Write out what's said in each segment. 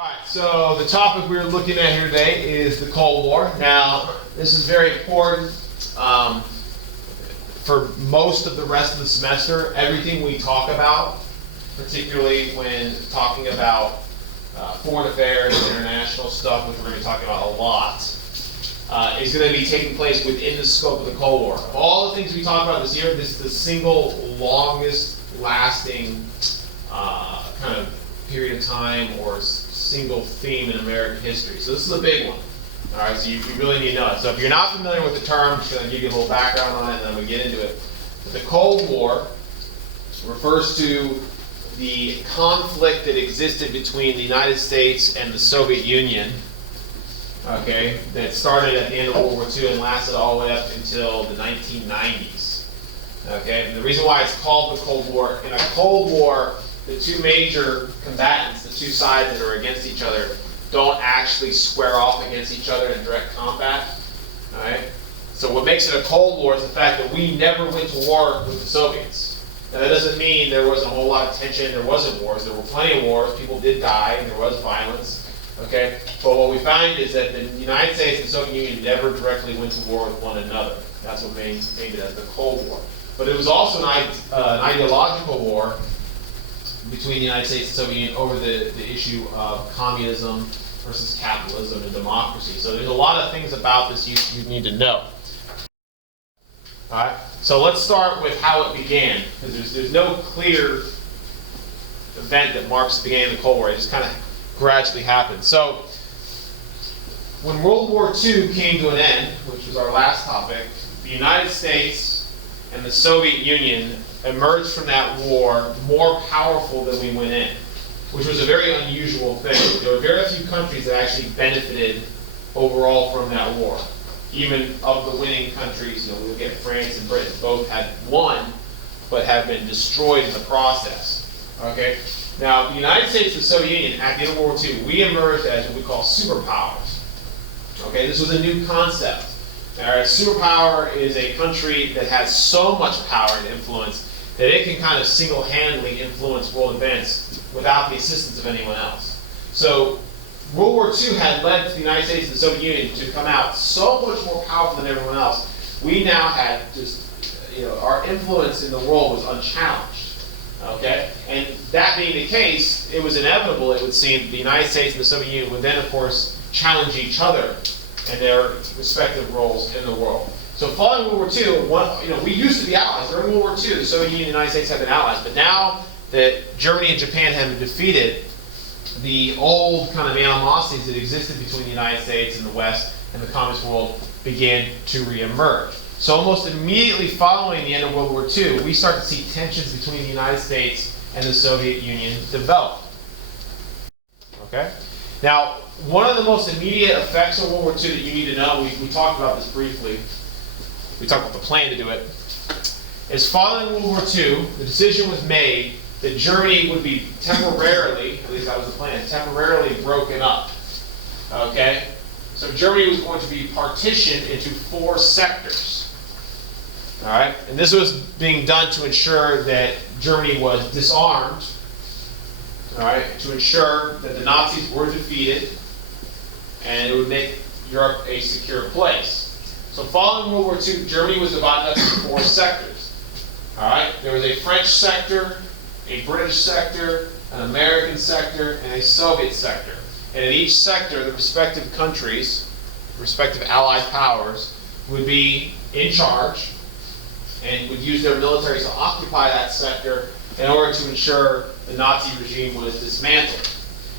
Alright, so the topic we're looking at here today is the Cold War. Now, this is very important for most of the rest of the semester. Everything we talk about, particularly when talking about foreign affairs and international stuff, which we're going to be talking about a lot, is going to be taking place within the scope of the Cold War. Of all the things we talk about this year, this is the single longest lasting kind of period of time or single theme in American history. So this is a big one. All right, so you really need to know it. So if you're not familiar with the term, I'm just going to give you a little background on it, and then we get into it. But the Cold War refers to the conflict that existed between the United States and the Soviet Union, okay, that started at the end of World War II and lasted all the way up until the 1990s. Okay, and the reason why it's called the Cold War, in a Cold War, the two major combatants, the two sides that are against each other, don't actually square off against each other in direct combat. All right? So what makes it a Cold War is the fact that we never went to war with the Soviets. Now that doesn't mean there wasn't a whole lot of tension, there wasn't wars, there were plenty of wars, people did die, and there was violence. Okay? But what we find is that the United States and the Soviet Union never directly went to war with one another. That's what made it as the Cold War. But it was also an ideological war between the United States and the Soviet Union over the issue of communism versus capitalism and democracy. So there's a lot of things about this you need to know. All right, so let's start with how it began, because there's no clear event that marks the beginning of the Cold War. It just kind of gradually happened. So when World War II came to an end, which was our last topic, the United States and the Soviet Union emerged from that war more powerful than we went in, which was a very unusual thing. There were very few countries that actually benefited overall from that war. Even of the winning countries, you know, we look at France and Britain, both had won, but have been destroyed in the process. Okay? Now, the United States and the Soviet Union, at the end of World War II, we emerged as what we call superpowers. Okay, this was a new concept. All right, superpower is a country that has so much power and influence that it can kind of single-handedly influence world events without the assistance of anyone else. So World War II had led to the United States and the Soviet Union to come out so much more powerful than everyone else. We now had just, our influence in the world was unchallenged. Okay? And that being the case, it was inevitable, it would seem, the United States and the Soviet Union would then, of course, challenge each other and their respective roles in the world. So following World War II, we used to be allies. During World War II, the Soviet Union and the United States have been allies. But now that Germany and Japan have been defeated, the old kind of animosities that existed between the United States and the West and the communist world began to reemerge. So almost immediately following the end of World War II, we start to see tensions between the United States and the Soviet Union develop. Okay? Now, one of the most immediate effects of World War II that you need to know, we talked about this briefly, we talked about the plan to do it, is following World War II, the decision was made that Germany would be temporarily, at least that was the plan, temporarily broken up. Okay? So Germany was going to be partitioned into 4 sectors. All right? And this was being done to ensure that Germany was disarmed, all right, to ensure that the Nazis were defeated, and it would make Europe a secure place. So following World War II, Germany was divided up into 4 sectors. All right? There was a French sector, a British sector, an American sector, and a Soviet sector. And in each sector, the respective countries, respective allied powers, would be in charge and would use their militaries to occupy that sector in order to ensure the Nazi regime was dismantled.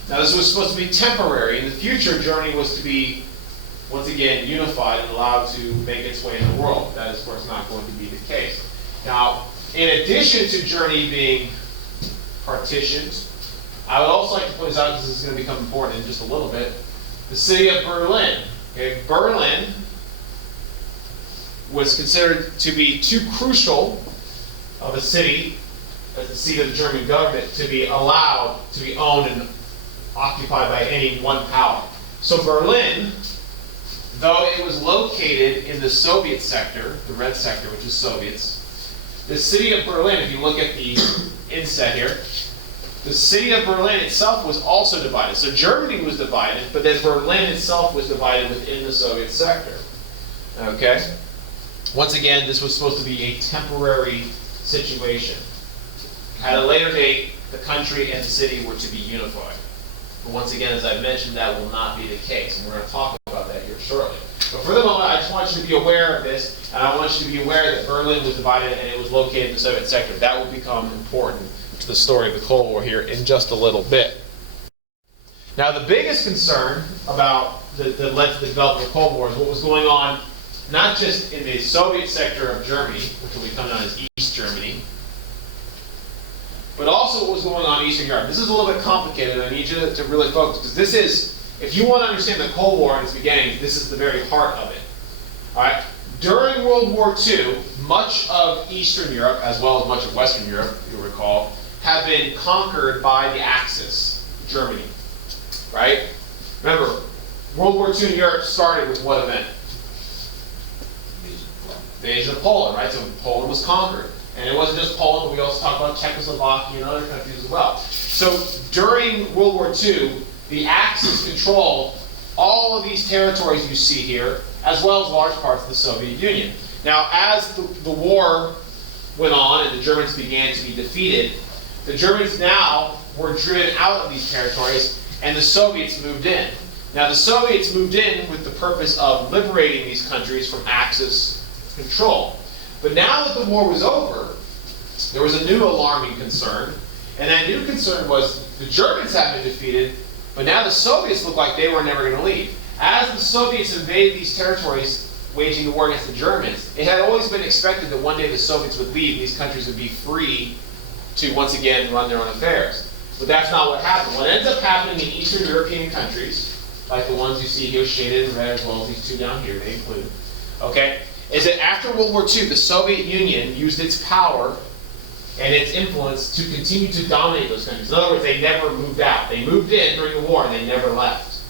Now this was supposed to be temporary. In the future, Germany was to be, once again, unified and allowed to make its way in the world. That is, of course, not going to be the case. Now, in addition to Germany being partitioned, I would also like to point this out because this is going to become important in just a little bit. The city of Berlin. Okay, Berlin was considered to be too crucial of a city as the seat of the German government to be allowed to be owned and occupied by any one power. So Berlin, though it was located in the Soviet sector, the red sector, which is Soviets, the city of Berlin, if you look at the inset here, the city of Berlin itself was also divided. So Germany was divided, but then Berlin itself was divided within the Soviet sector. Okay? Once again, this was supposed to be a temporary situation. At a later date, the country and the city were to be unified. But once again, as I mentioned, that will not be the case. And we're going to talk about that here shortly. But for the moment, I just want you to be aware of this, and I want you to be aware that Berlin was divided and it was located in the Soviet sector. That will become important to the story of the Cold War here in just a little bit. Now, the biggest concern about that led to the development of the Cold War is what was going on not just in the Soviet sector of Germany, which will become known as East Germany, but also what was going on in Eastern Europe. This is a little bit complicated, and I need you to really focus, because this is, if you want to understand the Cold War in its beginning, this is the very heart of it. All right? During World War II, much of Eastern Europe, as well as much of Western Europe, you'll recall, had been conquered by the Axis, Germany. Right? Remember, World War II in Europe started with what event? The invasion of Poland, right? So Poland was conquered. And it wasn't just Poland, but we also talked about Czechoslovakia and other countries as well. So during World War II, the Axis controlled all of these territories you see here, as well as large parts of the Soviet Union. Now, as the war went on and the Germans began to be defeated, the Germans now were driven out of these territories, and the Soviets moved in. Now, the Soviets moved in with the purpose of liberating these countries from Axis control. But now that the war was over, there was a new alarming concern, and that new concern was the Germans had been defeated, but now the Soviets looked like they were never going to leave. As the Soviets invaded these territories, waging the war against the Germans, it had always been expected that one day the Soviets would leave, these countries would be free to once again run their own affairs. But that's not what happened. What ends up happening in Eastern European countries, like the ones you see here shaded in red, as well as these two down here, they include, okay, is that after World War II, the Soviet Union used its power and its influence to continue to dominate those countries. In other words, they never moved out. They moved in during the war and they never left.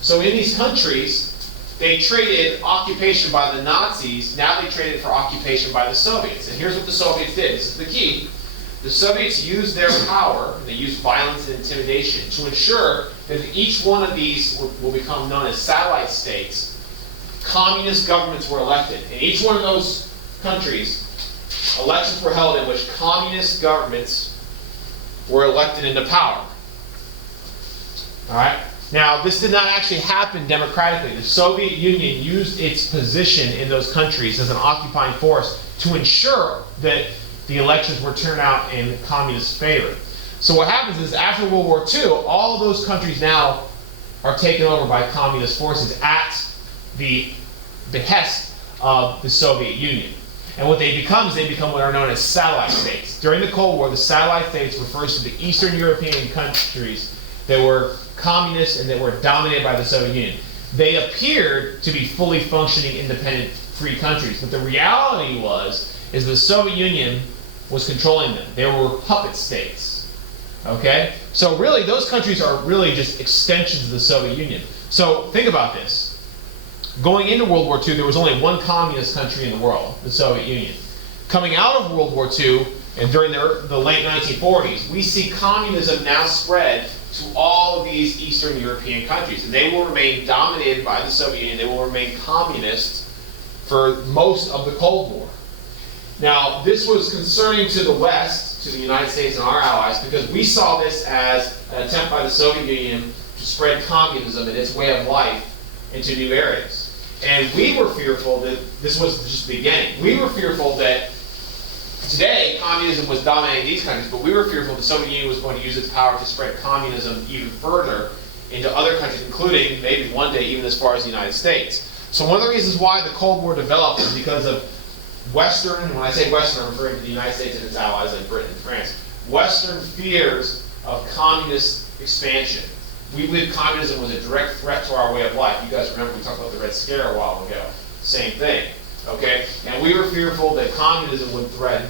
So in these countries, they traded occupation by the Nazis, now they traded for occupation by the Soviets. And here's what the Soviets did. This is the key. The Soviets used their power, and they used violence and intimidation to ensure that each one of these will become known as satellite states. Communist governments were elected. In each one of those countries, elections were held in which communist governments were elected into power. All right? Now, this did not actually happen democratically. The Soviet Union used its position in those countries as an occupying force to ensure that the elections were turned out in communist favor. So what happens is, after World War II, all of those countries now are taken over by communist forces at the behest of the Soviet Union. And what they become is they become what are known as satellite states. During the Cold War, the satellite states refers to the Eastern European countries that were communist and that were dominated by the Soviet Union. They appeared to be fully functioning, independent, free countries, but the reality is the Soviet Union was controlling them. They were puppet states. Okay? So really, those countries are really just extensions of the Soviet Union. So think about this. Going into World War II, there was only one communist country in the world, the Soviet Union. Coming out of World War II, and during the late 1940s, we see communism now spread to all of these Eastern European countries. And they will remain dominated by the Soviet Union. They will remain communist for most of the Cold War. Now, this was concerning to the West, to the United States and our allies, because we saw this as an attempt by the Soviet Union to spread communism and its way of life into new areas. And we were fearful that this was just the beginning. We were fearful that today communism was dominating these countries, but we were fearful the Soviet Union was going to use its power to spread communism even further into other countries, including maybe one day even as far as the United States. So one of the reasons why the Cold War developed is because of Western, when I say Western, I'm referring to the United States and its allies like Britain and France, Western fears of communist expansion. We believe communism was a direct threat to our way of life. You guys remember we talked about the Red Scare a while ago. Same thing. Okay? And we were fearful that communism would threaten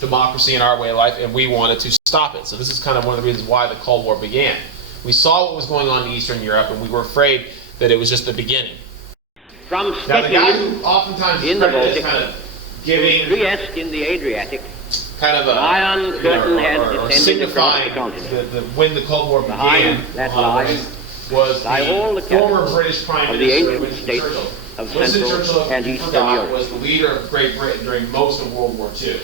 democracy in our way of life, and we wanted to stop it. So this is kind of one of the reasons why the Cold War began. We saw what was going on in Eastern Europe, and we were afraid that it was just the beginning. From now, the guy who oftentimes in the Baltic, kind of giving Trieste in the Adriatic, kind of a Iron Curtain has or descended across the signifying continent. when the Cold War began. Behind that line, Was by all the the former capitals British Prime of the Minister ancient Winston states Churchill. of Winston Central Churchill, if and you Eastern forgot, Europe. was the leader of Great Britain during most of World War II.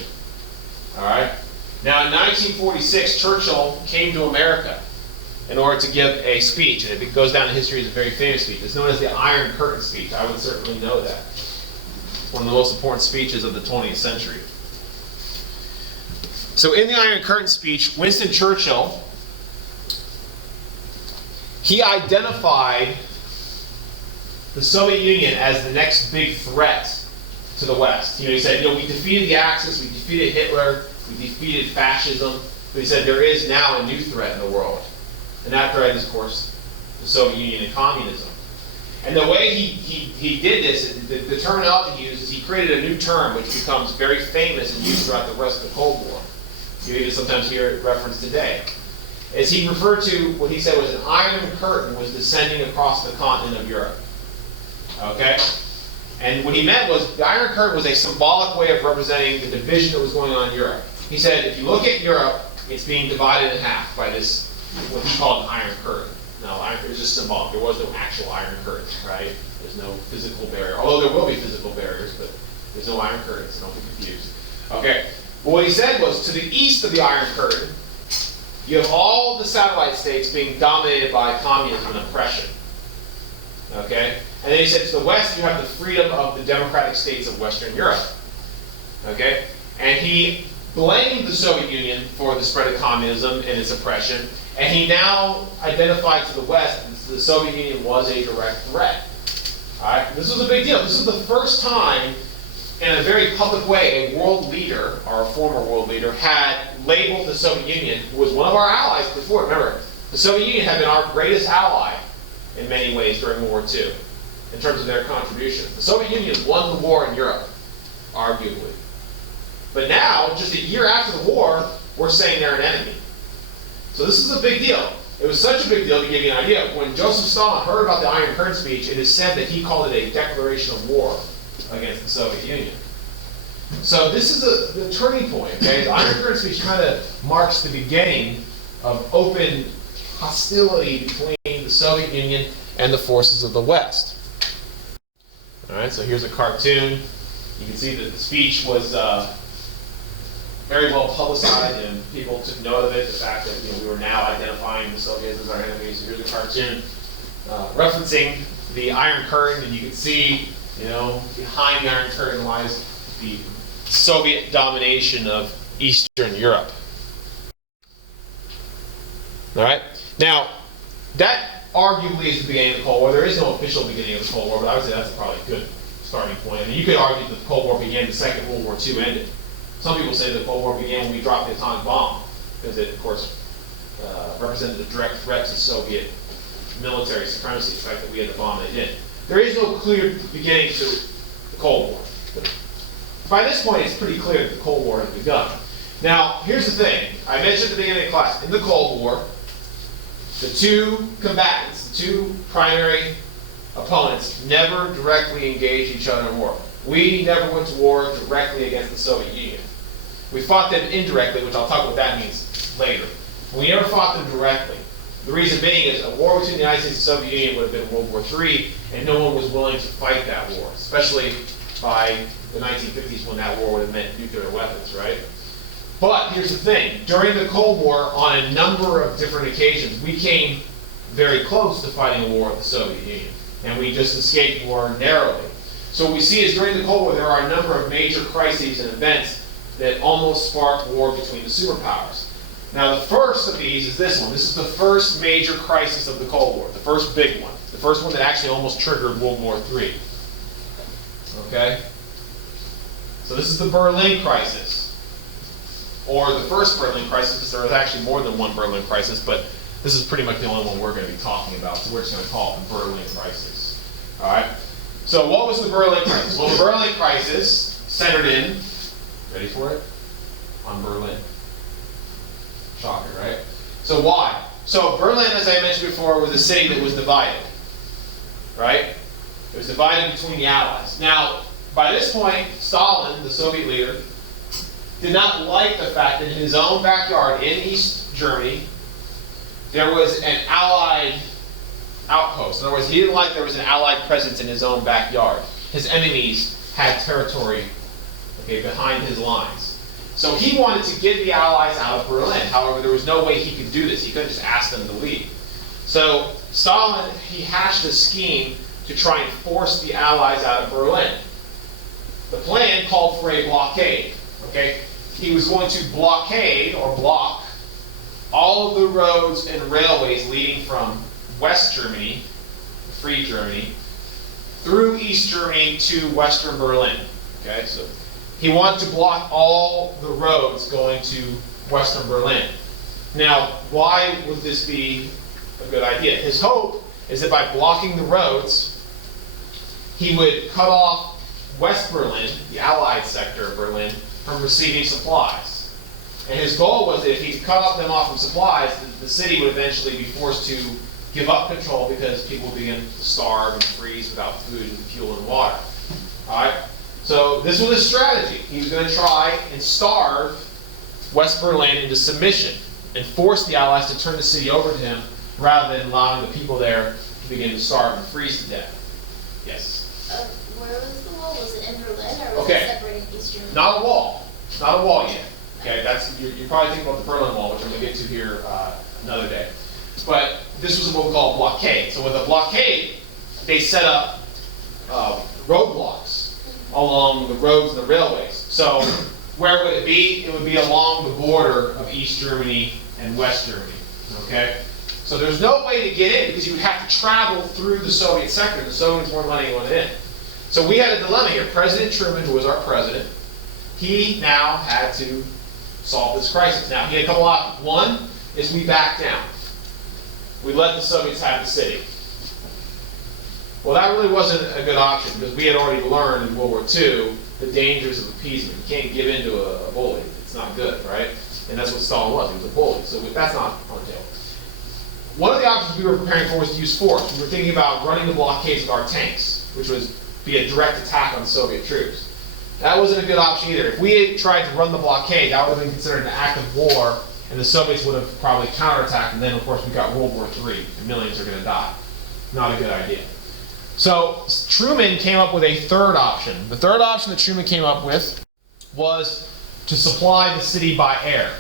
All right. Now, in 1946, Churchill came to America in order to give a speech, and it goes down in history as a very famous speech. It's known as the Iron Curtain speech. I would certainly know that. It's one of the most important speeches of the 20th century. So, in the Iron Curtain speech, Winston Churchill, he identified the Soviet Union as the next big threat to the West. He said, we defeated the Axis, we defeated Hitler, we defeated fascism, but he said there is now a new threat in the world. And that threat is, of course, the Soviet Union and communism. And the way he did this, the terminology he used is he created a new term which becomes very famous and used throughout the rest of the Cold War. You even sometimes hear it referenced today. As he referred to what he said was an iron curtain was descending across the continent of Europe. Okay? And what he meant was the Iron Curtain was a symbolic way of representing the division that was going on in Europe. He said, if you look at Europe, it's being divided in half by this, what he called an Iron Curtain. Now, Iron Curtain is just symbolic. There was no actual Iron Curtain, right? There's no physical barrier. Although there will be physical barriers, but there's no Iron Curtain, so don't be confused. Okay? But what he said was, to the east of the Iron Curtain, you have all the satellite states being dominated by communism and oppression. Okay? And then he said, to the west, you have the freedom of the democratic states of Western Europe. Okay? And he blamed the Soviet Union for the spread of communism and its oppression. And he now identified to the west that the Soviet Union was a direct threat. All right? This was a big deal. This was the first time, in a very public way, a world leader, or a former world leader, had labeled the Soviet Union, who was one of our allies before. Remember, the Soviet Union had been our greatest ally in many ways during World War II, in terms of their contribution. The Soviet Union won the war in Europe, arguably. But now, just a year after the war, we're saying they're an enemy. So this is a big deal. It was such a big deal, to give you an idea, when Joseph Stalin heard about the Iron Curtain speech, it is said that he called it a declaration of war against the Soviet Union. So this is the turning point, okay? The Iron Curtain speech kind of marks the beginning of open hostility between the Soviet Union and the forces of the West. All right, so here's a cartoon. You can see that the speech was very well publicized, and people took note of it. The fact that we were now identifying the Soviets as our enemies. So here's a cartoon referencing the Iron Curtain, and you can see, behind the Iron Curtain lies the Soviet domination of Eastern Europe. All right. Now, that arguably is the beginning of the Cold War. There is no official beginning of the Cold War, but I would say that's probably a good starting point. I mean, you could argue that the Cold War began the second World War II ended. Some people say the Cold War began when we dropped the atomic bomb, because it, of course, represented a direct threat to Soviet military supremacy, the fact that we had the bomb they did. There is no clear beginning to the Cold War. By this point, it's pretty clear that the Cold War has begun. Now, here's the thing. I mentioned at the beginning of the class, in the Cold War, the two combatants, the two primary opponents, never directly engaged each other in war. We never went to war directly against the Soviet Union. We fought them indirectly, which I'll talk about what that means later. We never fought them directly. The reason being is a war between the United States and the Soviet Union would have been World War III, and no one was willing to fight that war, especially by the 1950s when that war would have meant nuclear weapons, right? But here's the thing. During the Cold War, on a number of different occasions, we came very close to fighting a war with the Soviet Union, and we just escaped war narrowly. So what we see is during the Cold War, there are a number of major crises and events that almost sparked war between the superpowers. Now, the first of these is this one. This is the first major crisis of the Cold War, the first big one, the first one that actually almost triggered World War III. Okay? So this is the Berlin crisis, or the first Berlin crisis, because there was actually more than one Berlin crisis, but this is pretty much the only one we're going to be talking about, so we're just going to call it the Berlin crisis. All right? So what was the Berlin crisis? Well, the Berlin crisis centered in, ready for it? On Berlin. Shocker, right? So why? So Berlin, as I mentioned before, was a city that was divided, right? It was divided between the Allies. Now, by this point, Stalin, the Soviet leader, did not like the fact that in his own backyard in East Germany, there was an Allied outpost. In other words, he didn't like there was an Allied presence in his own backyard. His enemies had territory, okay, behind his lines. So he wanted to get the Allies out of Berlin. However, there was no way he could do this. He couldn't just ask them to leave. So Stalin, he hashed a scheme to try and force the Allies out of Berlin. The plan called for a blockade. Okay? He was going to blockade or block all of the roads and railways leading from West Germany, Free Germany, through East Germany to Western Berlin. Okay, so he wanted to block all the roads going to Western Berlin. Now, why would this be a good idea? His hope is that by blocking the roads, he would cut off West Berlin, the Allied sector of Berlin, from receiving supplies. And his goal was that if he cut them off from supplies, the city would eventually be forced to give up control because people would begin to starve and freeze without food and fuel and water. All right? So this was a strategy. He was going to try and starve West Berlin into submission and force the Allies to turn the city over to him rather than allowing the people there to begin to starve and freeze to death. Yes? Where was the wall? Was it in Berlin or was Okay. it separating East Germany? Not a wall. Not a wall yet. Okay, that's you're probably thinking about the Berlin Wall, which I'm going to get to here another day. But this was what we call a blockade. So with a blockade, they set up roadblocks along the roads and the railways. So where would it be? It would be along the border of East Germany and West Germany. Okay? So there's no way to get in because you would have to travel through the Soviet sector. The Soviets weren't letting anyone in. So we had a dilemma here. President Truman, who was our president, he now had to solve this crisis. Now, he had a couple options. One is we back down. We let the Soviets have the city. Well, that really wasn't a good option because we had already learned in World War II the dangers of appeasement. You can't give in to a bully. It's not good, right? And that's what Stalin was. He was a bully. So that's not on the table. One of the options we were preparing for was to use force. We were thinking about running the blockades with our tanks, which was be a direct attack on Soviet troops. That wasn't a good option either. If we had tried to run the blockade, that would have been considered an act of war, and the Soviets would have probably counterattacked, and then, of course, we got World War III, and millions are going to die. Not a good idea. So Truman came up with a third option. The third option that Truman came up with was to supply the city by air.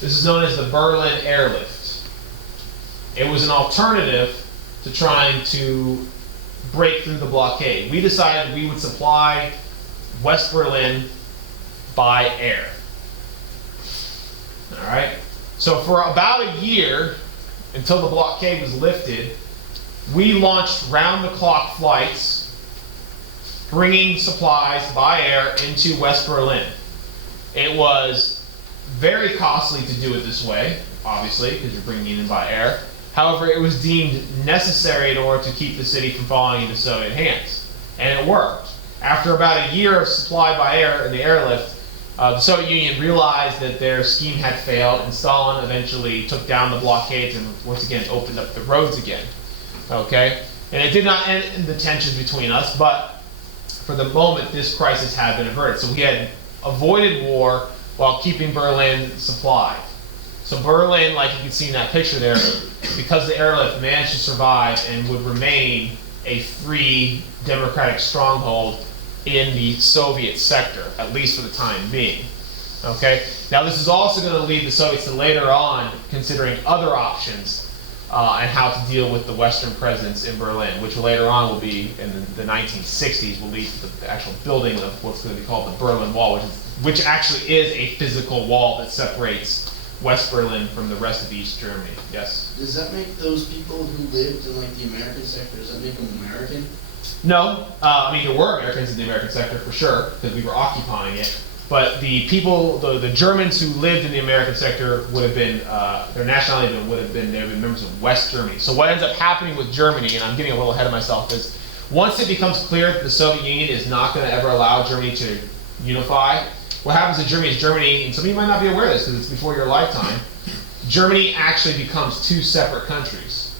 This is known as the Berlin Airlift. It was an alternative to trying to break through the blockade. We decided we would supply West Berlin by air. All right? So for about a year, until the blockade was lifted, we launched round-the-clock flights bringing supplies by air into West Berlin. It was very costly to do it this way, obviously, because you're bringing it in by air. However, it was deemed necessary in order to keep the city from falling into Soviet hands. And it worked. After about a year of supply by air in the airlift, the Soviet Union realized that their scheme had failed, and Stalin eventually took down the blockades and once again opened up the roads again. Okay? And it did not end in the tensions between us, but for the moment, this crisis had been averted. So we had avoided war while keeping Berlin supplied. So Berlin, like you can see in that picture there, because the airlift managed to survive and would remain a free democratic stronghold in the Soviet sector, at least for the time being. Okay? Now this is also going to lead the Soviets to later on considering other options and how to deal with the Western presence in Berlin, which later on will be, in the 1960s, will lead to the actual building of what's going to be called the Berlin Wall, which actually is a physical wall that separates West Berlin from the rest of East Germany. Yes? Does that make those people who lived in like the American sector, does that make them American? No. I mean, there were Americans in the American sector for sure, because we were occupying it. But the people, the Germans who lived in the American sector would have been, their nationality would have been members of West Germany. So what ends up happening with Germany, and I'm getting a little ahead of myself, is once it becomes clear that the Soviet Union is not going to ever allow Germany to unify, what happens in Germany is Germany, and some of you might not be aware of this because it's before your lifetime, Germany actually becomes two separate countries.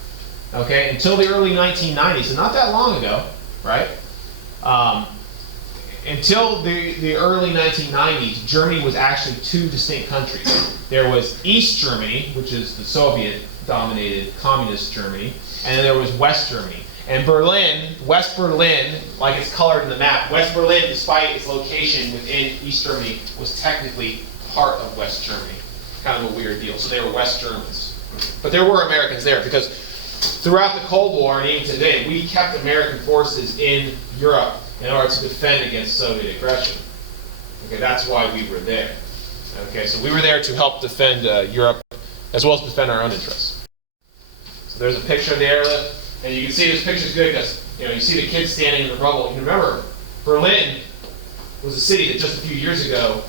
Okay? Until the early 1990s, so not that long ago, right? until the early 1990s, Germany was actually two distinct countries. There was East Germany, which is the Soviet-dominated communist Germany, and then there was West Germany. And Berlin, West Berlin, like it's colored in the map, West Berlin, despite its location within East Germany, was technically part of West Germany. Kind of a weird deal. So they were West Germans. But there were Americans there, because throughout the Cold War and even today, we kept American forces in Europe in order to defend against Soviet aggression. Okay, that's why we were there. Okay, so we were there to help defend Europe, as well as defend our own interests. So there's a picture of the airlift, and you can see this picture's good because you see the kids standing in the rubble. You remember, Berlin was a city that just a few years ago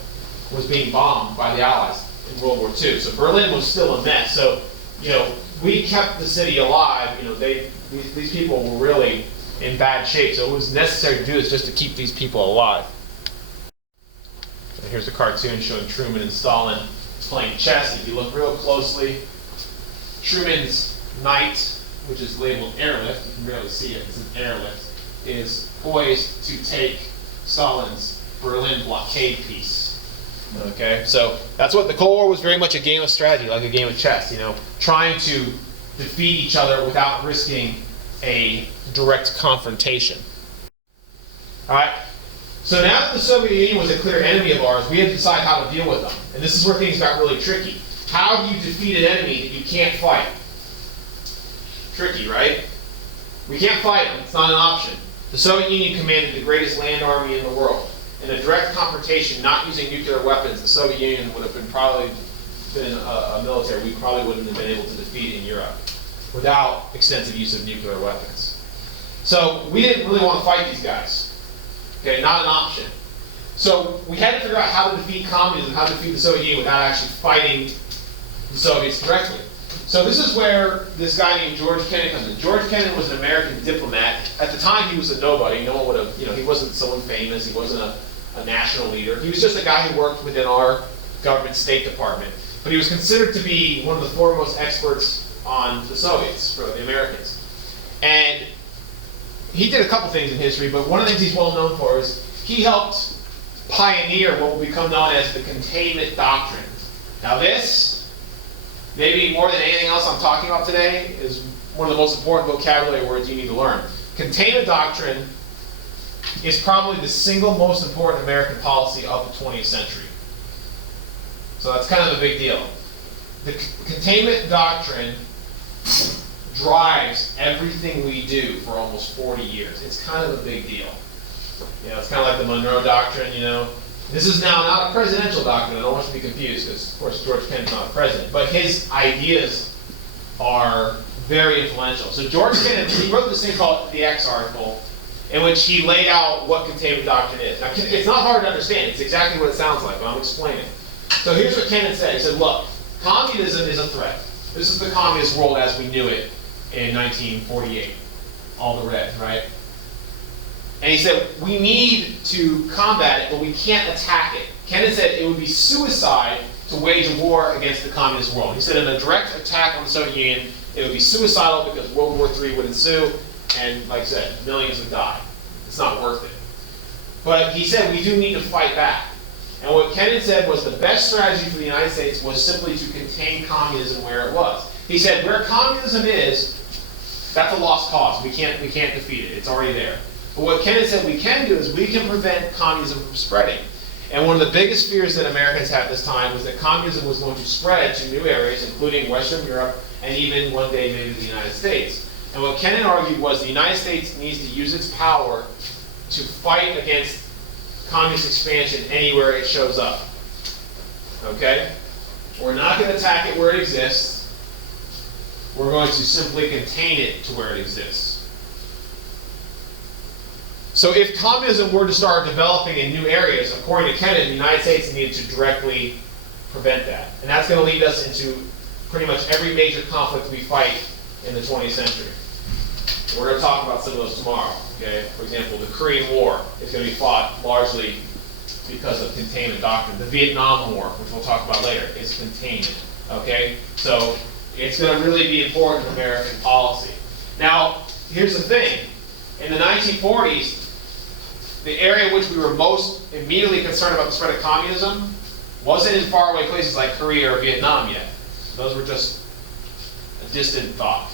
was being bombed by the Allies in World War II. So Berlin was still a mess. So we kept the city alive. These people were really in bad shape. So it was necessary to do this just to keep these people alive. And here's a cartoon showing Truman and Stalin playing chess. If you look real closely, Truman's knight, which is labeled airlift, you can barely see it, it's an airlift, is poised to take Stalin's Berlin blockade piece. Okay, so that's what the Cold War was, very much a game of strategy, like a game of chess, trying to defeat each other without risking a direct confrontation. All right, so now that the Soviet Union was a clear enemy of ours, we had to decide how to deal with them. And this is where things got really tricky. How do you defeat an enemy that you can't fight? Tricky, right? We can't fight them. It's not an option. The Soviet Union commanded the greatest land army in the world. In a direct confrontation, not using nuclear weapons, the Soviet Union would have probably been a military we probably wouldn't have been able to defeat in Europe without extensive use of nuclear weapons. So we didn't really want to fight these guys. Okay, not an option. So we had to figure out how to defeat communism, how to defeat the Soviet Union without actually fighting the Soviets directly. So this is where this guy named George Kennan comes in. George Kennan was an American diplomat. At the time, he was a nobody. No one would have, he wasn't someone famous. He wasn't a national leader. He was just a guy who worked within our government State Department. But he was considered to be one of the foremost experts on the Soviets, for the Americans. And he did a couple things in history, but one of the things he's well known for is he helped pioneer what will become known as the containment doctrine. Now this, maybe more than anything else I'm talking about today, is one of the most important vocabulary words you need to learn. Containment doctrine is probably the single most important American policy of the 20th century. So that's kind of a big deal. The containment doctrine drives everything we do for almost 40 years. It's kind of a big deal. It's kind of like the Monroe Doctrine, This is now not a presidential doctrine. I don't want you to be confused because, of course, George Kennan's not a president. But his ideas are very influential. So George Kennan, he wrote this thing called the X article, in which he laid out what containment doctrine is. Now, it's not hard to understand. It's exactly what it sounds like, but I'm explaining. So here's what Kennan said. He said, look, communism is a threat. This is the communist world as we knew it in 1948. All the red, right? And he said, we need to combat it, but we can't attack it. Kennan said it would be suicide to wage a war against the communist world. He said in a direct attack on the Soviet Union, it would be suicidal because World War III would ensue, and like I said, millions would die. It's not worth it. But he said we do need to fight back. And what Kennan said was the best strategy for the United States was simply to contain communism where it was. He said where communism is, that's a lost cause. We can't defeat it. It's already there. But what Kennan said we can do is we can prevent communism from spreading. And one of the biggest fears that Americans had at this time was that communism was going to spread to new areas, including Western Europe, and even one day maybe the United States. And what Kennan argued was the United States needs to use its power to fight against communist expansion anywhere it shows up. Okay? We're not going to attack it where it exists. We're going to simply contain it to where it exists. So if communism were to start developing in new areas, according to Kennan, the United States needed to directly prevent that. And that's going to lead us into pretty much every major conflict we fight in the 20th century. We're going to talk about some of those tomorrow. Okay? For example, the Korean War is going to be fought largely because of containment doctrine. The Vietnam War, which we'll talk about later, is containment. Okay? So it's going to really be important in American policy. Now, here's the thing. In the 1940s, the area in which we were most immediately concerned about the spread of communism wasn't in faraway places like Korea or Vietnam yet. Those were just a distant thought.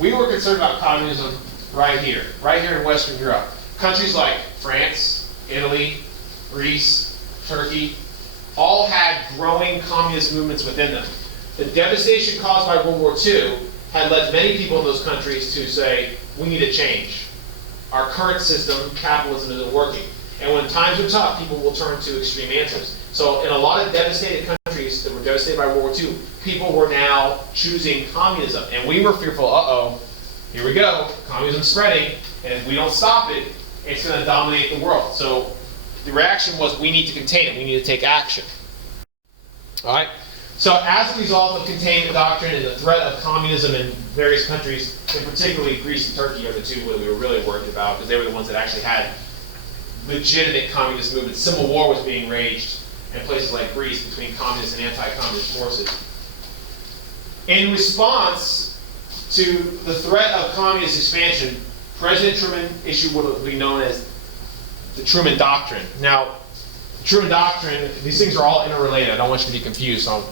We were concerned about communism right here in Western Europe. Countries like France, Italy, Greece, Turkey, all had growing communist movements within them. The devastation caused by World War II had led many people in those countries to say, we need a change. Our current system, capitalism, isn't working. And when times are tough, people will turn to extreme answers. So in a lot of devastated countries that were devastated by World War II, people were now choosing communism. And we were fearful, uh-oh, here we go, communism's spreading, and if we don't stop it, it's going to dominate the world. So the reaction was, we need to contain it, we need to take action. All right? So as a result of containment doctrine and the threat of communism in various countries, and particularly Greece and Turkey are the two that we were really worried about, because they were the ones that actually had legitimate communist movements. Civil war was being raged in places like Greece between communist and anti-communist forces. In response to the threat of communist expansion, President Truman issued what would be known as the Truman Doctrine. Now, Truman Doctrine, these things are all interrelated. I don't want you to be confused, so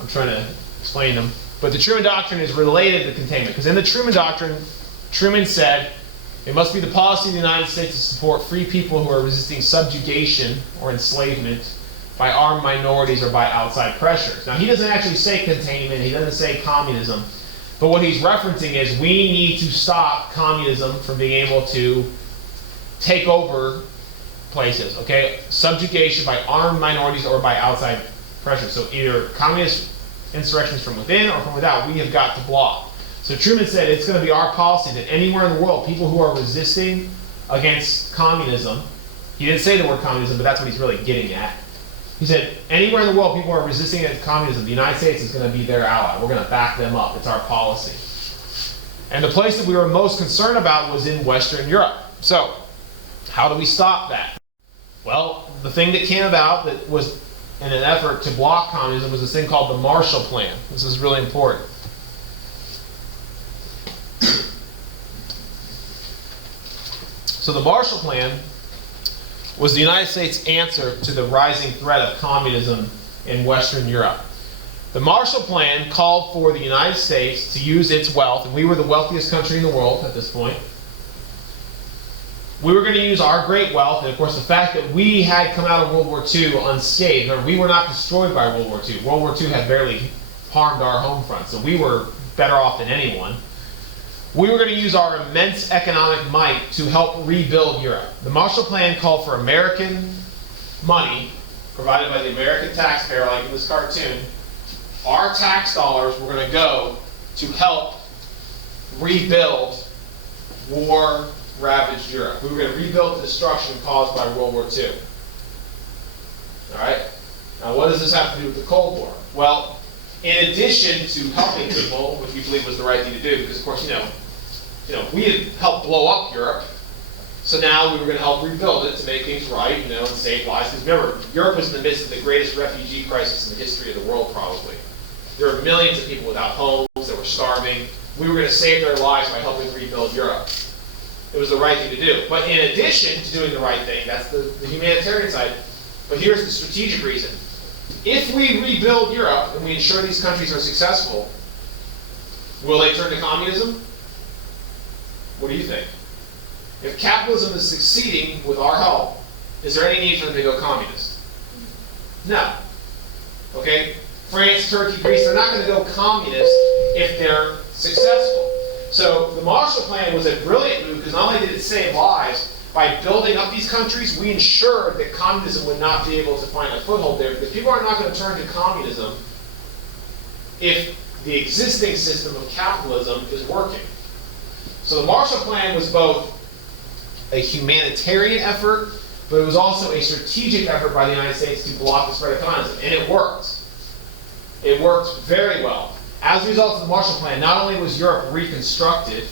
I'm trying to explain them. But the Truman Doctrine is related to containment, because in the Truman Doctrine, Truman said, it must be the policy of the United States to support free people who are resisting subjugation or enslavement by armed minorities or by outside pressures. Now, he doesn't actually say containment, he doesn't say communism, but what he's referencing is we need to stop communism from being able to take over places, okay? Subjugation by armed minorities or by outside pressure. So either communist insurrections from within or from without, we have got to block. So Truman said it's going to be our policy that anywhere in the world, people who are resisting against communism, he didn't say the word communism, but that's what he's really getting at. He said, anywhere in the world, people are resisting against communism, the United States is going to be their ally. We're going to back them up. It's our policy. And the place that we were most concerned about was in Western Europe. So, how do we stop that? Well, the thing that came about that was in an effort to block communism was this thing called the Marshall Plan. This is really important. So the Marshall Plan was the United States' answer to the rising threat of communism in Western Europe. The Marshall Plan called for the United States to use its wealth, and we were the wealthiest country in the world at this point. We were going to use our great wealth, and of course the fact that we had come out of World War II unscathed. Remember, we were not destroyed by World War II. World War II had barely harmed our home front, so we were better off than anyone. We were going to use our immense economic might to help rebuild Europe. The Marshall Plan called for American money provided by the American taxpayer, like in this cartoon. Our tax dollars were going to go to help rebuild war-ravaged Europe. We were going to rebuild the destruction caused by World War II. All right? Now, what does this have to do with the Cold War? Well, in addition to helping people, which we believe was the right thing to do, because of course, we had helped blow up Europe, so now we were going to help rebuild it to make things right, and save lives. Because remember, Europe was in the midst of the greatest refugee crisis in the history of the world, probably. There were millions of people without homes, that were starving. We were going to save their lives by helping rebuild Europe. It was the right thing to do. But in addition to doing the right thing, that's the humanitarian side, but here's the strategic reason. If we rebuild Europe and we ensure these countries are successful, will they turn to communism? What do you think? If capitalism is succeeding with our help, is there any need for them to go communist? No. Okay? France, Turkey, Greece, they're not going to go communist if they're successful. So the Marshall Plan was a brilliant move because not only did it save lives, by building up these countries, we ensured that communism would not be able to find a foothold there. Because people are not going to turn to communism if the existing system of capitalism is working. So the Marshall Plan was both a humanitarian effort, but it was also a strategic effort by the United States to block the spread of communism. And it worked. It worked very well. As a result of the Marshall Plan, not only was Europe reconstructed,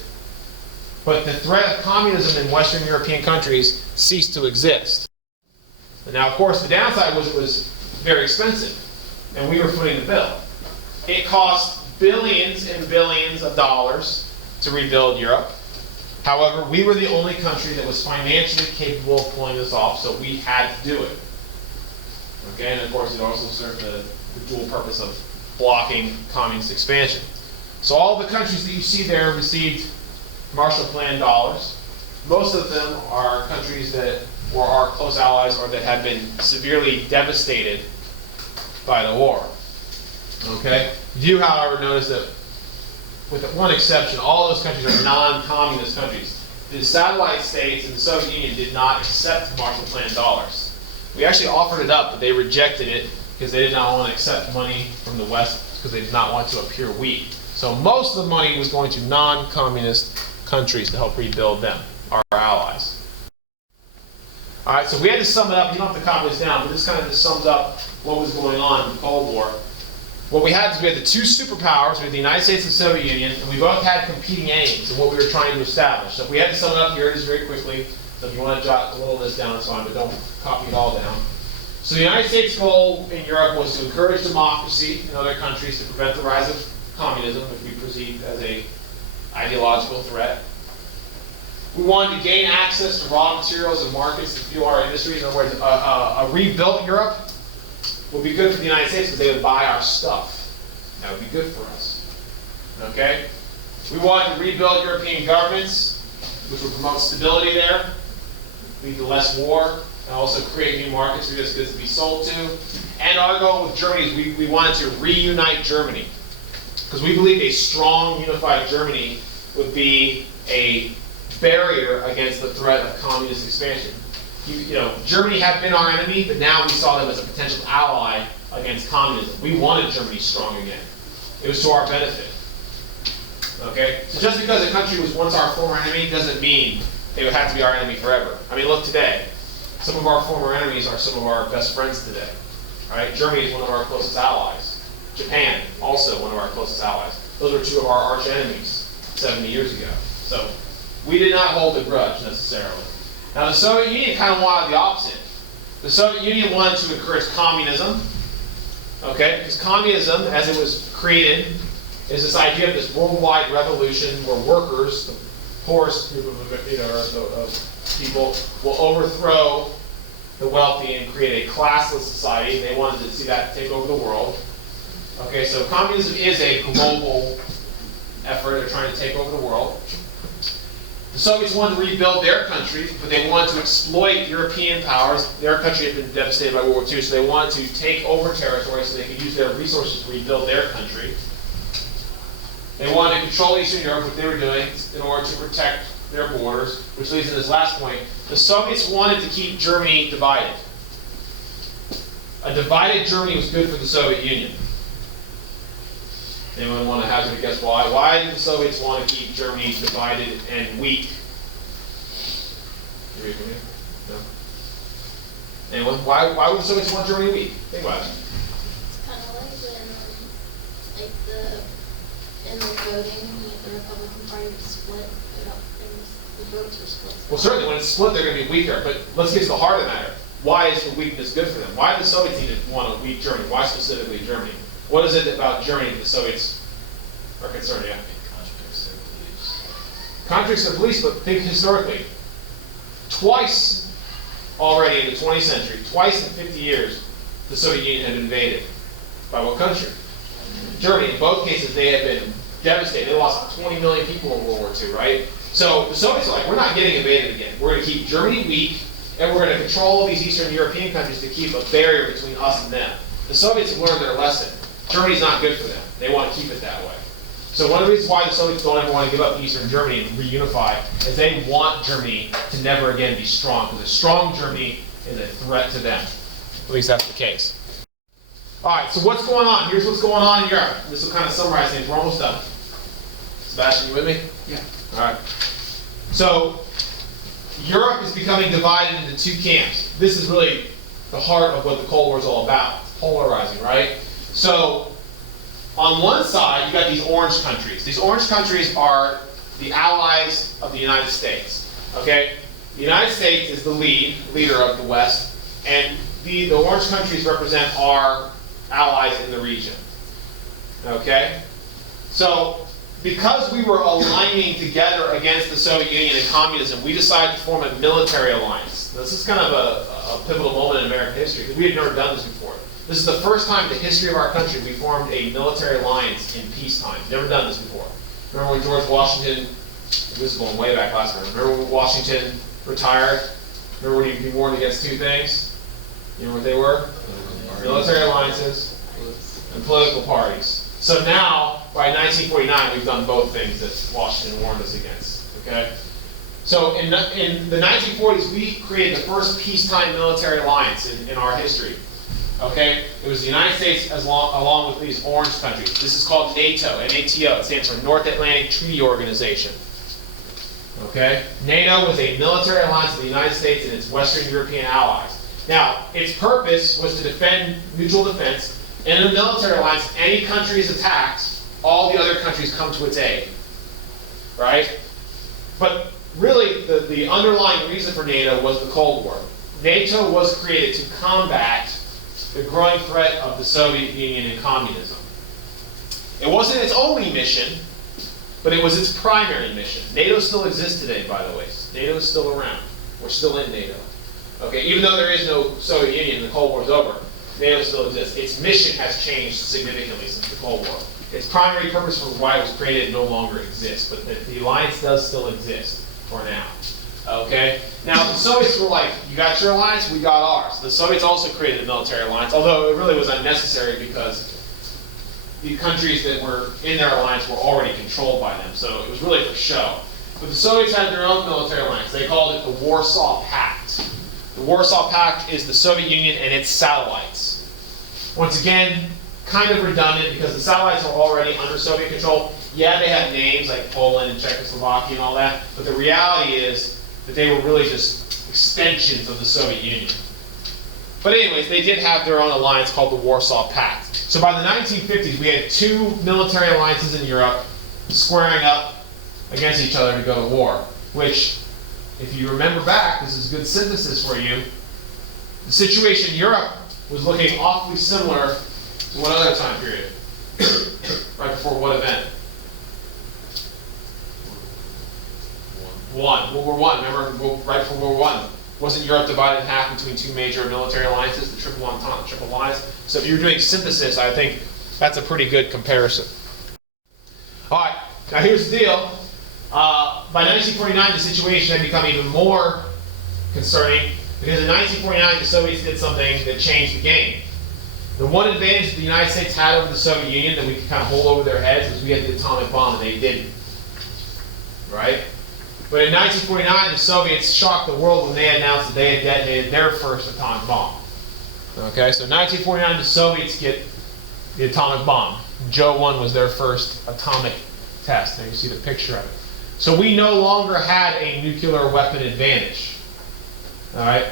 but the threat of communism in Western European countries ceased to exist. And now, of course, the downside was it was very expensive, and we were footing the bill. It cost billions and billions of dollars to rebuild Europe. However, we were the only country that was financially capable of pulling this off, so we had to do it. Okay, and of course it also served the dual purpose of blocking communist expansion. So all the countries that you see there received Marshall Plan dollars. Most of them are countries that were our close allies or that had been severely devastated by the war. Okay? You do, however, notice that with one exception, all those countries are non-communist countries. The satellite states and the Soviet Union did not accept Marshall Plan dollars. We actually offered it up, but they rejected it because they did not want to accept money from the West because they did not want to appear weak. So most of the money was going to non-communist countries to help rebuild them, our allies. All right, so we had to sum it up. You don't have to copy this down, but this kind of just sums up what was going on in the Cold War. What we had is we had the two superpowers, we had the United States and the Soviet Union, and we both had competing aims in what we were trying to establish. So if we had to sum it up, here it is very quickly. So if you want to jot a little of this down, it's fine, but don't copy it all down. So the United States' goal in Europe was to encourage democracy in other countries to prevent the rise of communism, which we perceived as an ideological threat. We wanted to gain access to raw materials and markets to fuel our industries. In other words, a rebuilt Europe would be good for the United States because they would buy our stuff. That would be good for us. Okay? We wanted to rebuild European governments, which would promote stability there, lead to less war, and also create new markets for this goods to be sold to. And our goal with Germany is we wanted to reunite Germany. Because we believed a strong, unified Germany would be a barrier against the threat of communist expansion. You know, Germany had been our enemy, but now we saw them as a potential ally against communism. We wanted Germany strong again. It was to our benefit. Okay? So just because a country was once our former enemy doesn't mean they would have to be our enemy forever. I mean, look today. Some of our former enemies are some of our best friends today. Right? Germany is one of our closest allies. Japan, also one of our closest allies. Those were two of our arch enemies 70 years ago. So we did not hold a grudge necessarily. Now the Soviet Union kind of wanted the opposite. The Soviet Union wanted to encourage communism, okay? Because communism, as it was created, is this idea of this worldwide revolution where workers, the poorest group of people, will overthrow the wealthy and create a classless society. They wanted to see that take over the world. Okay, so communism is a global effort. They're trying to take over the world. The Soviets wanted to rebuild their country, but they wanted to exploit European powers. Their country had been devastated by World War II, so they wanted to take over territory so they could use their resources to rebuild their country. They wanted to control Eastern Europe, what they were doing, in order to protect their borders, which leads to this last point. The Soviets wanted to keep Germany divided. A divided Germany was good for the Soviet Union. Anyone want to hazard a guess why? Why did the Soviets want to keep Germany divided and weak? You read from here? No? Anyone? Why would the Soviets want Germany weak? Think about it. It's kind of like when, in the voting, the Republican Party was split, the votes were split. Well, certainly when it's split, they're going to be weaker. But let's get to the heart of the matter. Why is the weakness good for them? Why did the Soviets need to want to weak Germany? Why specifically Germany? What is it about Germany that the Soviets are concerned? Yeah. Contradicts their beliefs, but think historically. Twice already in the 20th century, twice in 50 years, the Soviet Union had been invaded. By what country? Germany. In both cases, they had been devastated. They lost 20 million people in World War II, right? So the Soviets are like, we're not getting invaded again. We're going to keep Germany weak, and we're going to control these Eastern European countries to keep a barrier between us and them. The Soviets have learned their lesson. Germany's not good for them. They want to keep it that way. So one of the reasons why the Soviets don't ever want to give up Eastern Germany and reunify is they want Germany to never again be strong, because a strong Germany is a threat to them. At least that's the case. All right, so what's going on? Here's what's going on in Europe. This will kind of summarize things. We're almost done. Sebastian, you with me? Yeah. All right. So Europe is becoming divided into two camps. This is really the heart of what the Cold War is all about. It's polarizing, right? So on one side, you've got these orange countries. These orange countries are the allies of the United States. Okay? The United States is the leader of the West, and the orange countries represent our allies in the region. Okay? So because we were aligning together against the Soviet Union and communism, we decided to form a military alliance. This is kind of a pivotal moment in American history, because we had never done this before. This is the first time in the history of our country we formed a military alliance in peacetime. Never done this before. Remember when George Washington, this is going way back last time, remember when Washington retired? Remember when he warned against two things? You know what they were? Military alliances and political parties. So now, by 1949, we've done both things that Washington warned us against. Okay? So in the 1940s, we created the first peacetime military alliance in our history. Okay? It was the United States along with these orange countries. This is called NATO, NATO. It stands for North Atlantic Treaty Organization. Okay? NATO was a military alliance of the United States and its Western European allies. Now, its purpose was to defend mutual defense. In a military alliance, any country is attacked, all the other countries come to its aid. Right? But really, the underlying reason for NATO was the Cold War. NATO was created to combat the growing threat of the Soviet Union and communism. It wasn't its only mission, but it was its primary mission. NATO still exists today, by the way. NATO is still around. We're still in NATO. Okay, even though there is no Soviet Union, the Cold War is over, NATO still exists. Its mission has changed significantly since the Cold War. Its primary purpose for why it was created no longer exists, but the alliance does still exist for now. Okay? Now, the Soviets were like, you got your alliance, we got ours. The Soviets also created a military alliance, although it really was unnecessary because the countries that were in their alliance were already controlled by them, so it was really for show. But the Soviets had their own military alliance. They called it the Warsaw Pact. The Warsaw Pact is the Soviet Union and its satellites. Once again, kind of redundant because the satellites were already under Soviet control. Yeah, they had names like Poland and Czechoslovakia and all that, but the reality is that they were really just extensions of the Soviet Union. But anyways, they did have their own alliance called the Warsaw Pact. So by the 1950s, we had two military alliances in Europe squaring up against each other to go to war, which, if you remember back, this is good synthesis for you, the situation in Europe was looking awfully similar to what other time period? Right before what event? World War I. Remember, right before World War I. Wasn't Europe divided in half between two major military alliances, the Triple Entente, Triple Alliance? So if you're doing synthesis, I think that's a pretty good comparison. All right, now here's the deal. By 1949, the situation had become even more concerning because in 1949, the Soviets did something that changed the game. The one advantage that the United States had over the Soviet Union that we could kind of hold over their heads was we had the atomic bomb and they didn't. Right? But in 1949, the Soviets shocked the world when they announced that they had detonated their first atomic bomb. Okay, so in 1949, the Soviets get the atomic bomb. Joe 1 was their first atomic test. There you see the picture of it. So we no longer had a nuclear weapon advantage. All right?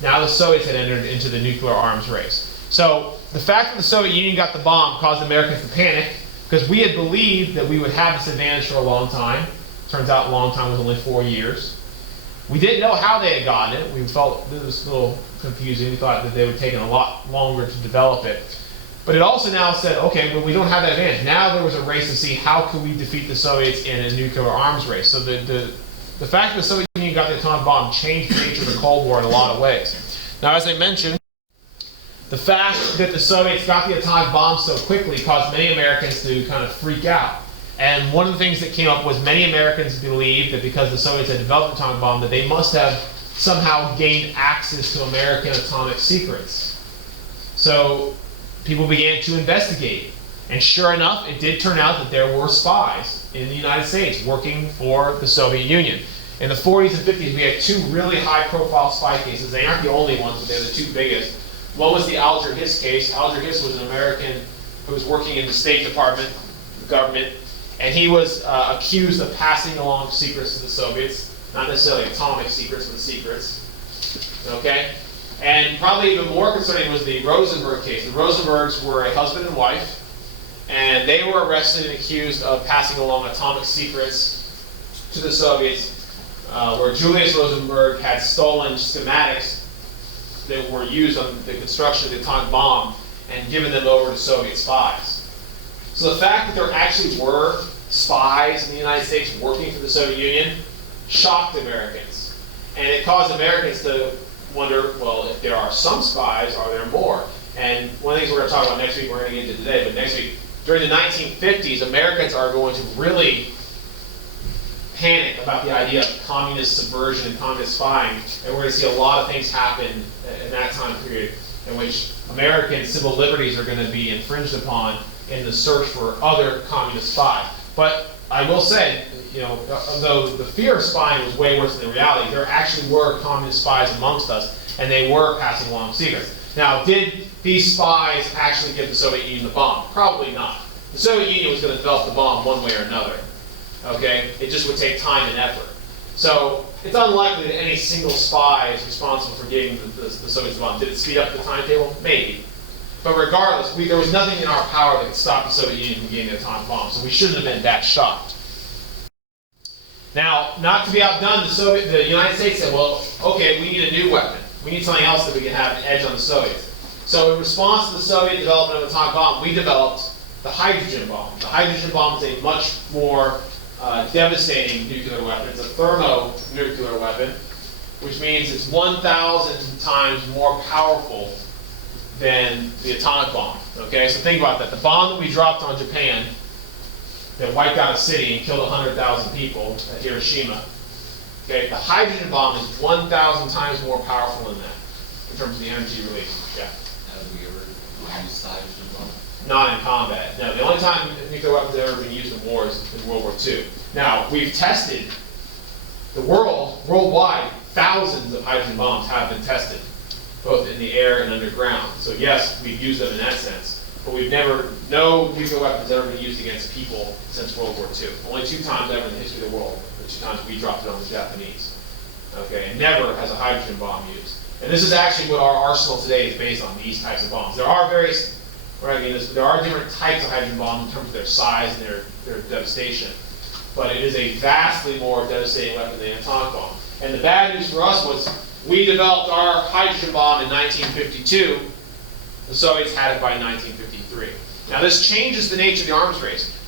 Now the Soviets had entered into the nuclear arms race. So the fact that the Soviet Union got the bomb caused Americans to panic because we had believed that we would have this advantage for a long time. Turns out a long time was only 4 years. We didn't know how they had gotten it. We felt it was a little confusing. We thought that they would take a lot longer to develop it. But it also now said, okay, well, we don't have that advantage. Now there was a race to see how could we defeat the Soviets in a nuclear arms race. So the fact that the Soviet Union got the atomic bomb changed the nature of the Cold War in a lot of ways. Now, as I mentioned, the fact that the Soviets got the atomic bomb so quickly caused many Americans to kind of freak out. And one of the things that came up was many Americans believed that because the Soviets had developed the atomic bomb, that they must have somehow gained access to American atomic secrets. So people began to investigate. And sure enough, it did turn out that there were spies in the United States working for the Soviet Union. In the 40s and 50s, we had two really high-profile spy cases. They aren't the only ones, but they're the two biggest. One was the Alger Hiss case. Alger Hiss was an American who was working in the State Department, the government, and he was accused of passing along secrets to the Soviets. Not necessarily atomic secrets, but secrets. Okay? And probably even more concerning was the Rosenberg case. The Rosenbergs were a husband and wife, and they were arrested and accused of passing along atomic secrets to the Soviets, where Julius Rosenberg had stolen schematics that were used on the construction of the atomic bomb and given them over to Soviet spies. So the fact that there actually were spies in the United States working for the Soviet Union shocked Americans. And it caused Americans to wonder, well, if there are some spies, are there more? And one of the things we're going to talk about next week, we're going to get into today, but next week, during the 1950s, Americans are going to really panic about the idea of communist subversion and communist spying, and we're going to see a lot of things happen in that time period in which American civil liberties are going to be infringed upon in the search for other communist spies. But I will say, though the fear of spying was way worse than the reality, there actually were communist spies amongst us, and they were passing along secrets. Now, did these spies actually give the Soviet Union the bomb? Probably not. The Soviet Union was going to develop the bomb one way or another. Okay? It just would take time and effort. So it's unlikely that any single spy is responsible for getting the Soviets the bomb. Did it speed up the timetable? Maybe. But regardless, there was nothing in our power that could stop the Soviet Union from getting the atomic bomb, so we shouldn't have been that shocked. Now, not to be outdone, the United States said, well, okay, we need a new weapon. We need something else that we can have an edge on the Soviets. So in response to the Soviet development of the atomic bomb, we developed the hydrogen bomb. The hydrogen bomb is a much more devastating nuclear weapon. It's a thermonuclear weapon, which means it's 1,000 times more powerful than the atomic bomb. Okay, so think about that. The bomb that we dropped on Japan that wiped out a city and killed 100,000 people at Hiroshima. Okay, the hydrogen bomb is 1,000 times more powerful than that in terms of the energy release. Yeah. Have we ever used hydrogen bomb? Not in combat. No, the only time nuclear weapons have ever been used in war is in World War II. Now, we've tested worldwide, thousands of hydrogen bombs have been tested, both in the air and underground. So yes, we've used them in that sense. But no nuclear weapons have ever been used against people since World War II. Only 2 times ever in the history of the world, the 2 times we dropped it on the Japanese. Okay, and never has a hydrogen bomb used. And this is actually what our arsenal today is based on, these types of bombs. There are there are different types of hydrogen bombs in terms of their size and their devastation. But it is a vastly more devastating weapon than the atomic bomb. And the bad news for us was we developed our hydrogen bomb in 1952. The Soviets had it by 1953. Now this changes the nature of the arms race.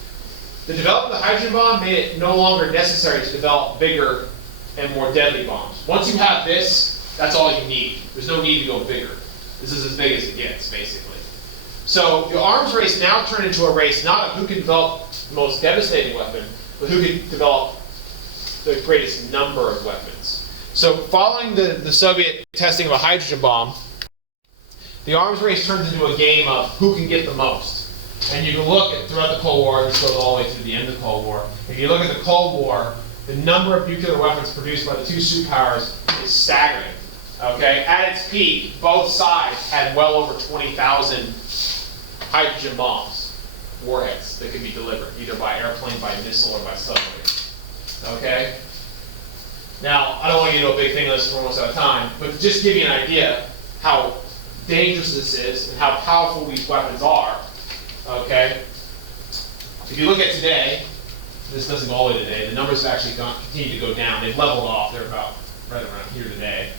The development of the hydrogen bomb made it no longer necessary to develop bigger and more deadly bombs. Once you have this, that's all you need. There's no need to go bigger. This is as big as it gets, basically. So the arms race now turned into a race not of who can develop the most devastating weapon, but who can develop the greatest number of weapons. So following the Soviet testing of a hydrogen bomb, the arms race turns into a game of who can get the most. And you can look at throughout the Cold War, this goes all the way through the end of the Cold War. If you look at the Cold War, the number of nuclear weapons produced by the 2 superpowers is staggering. Okay, at its peak, both sides had well over 20,000 hydrogen bombs, warheads that could be delivered, either by airplane, by missile, or by submarine. Okay? Now, I don't want to get into a big thing on this, we're almost out of time, but to just give you an idea how dangerous this is and how powerful these weapons are, okay? If you look at today, this doesn't go all the way today, the numbers have actually continue to go down. They've leveled off, they're about right around here today.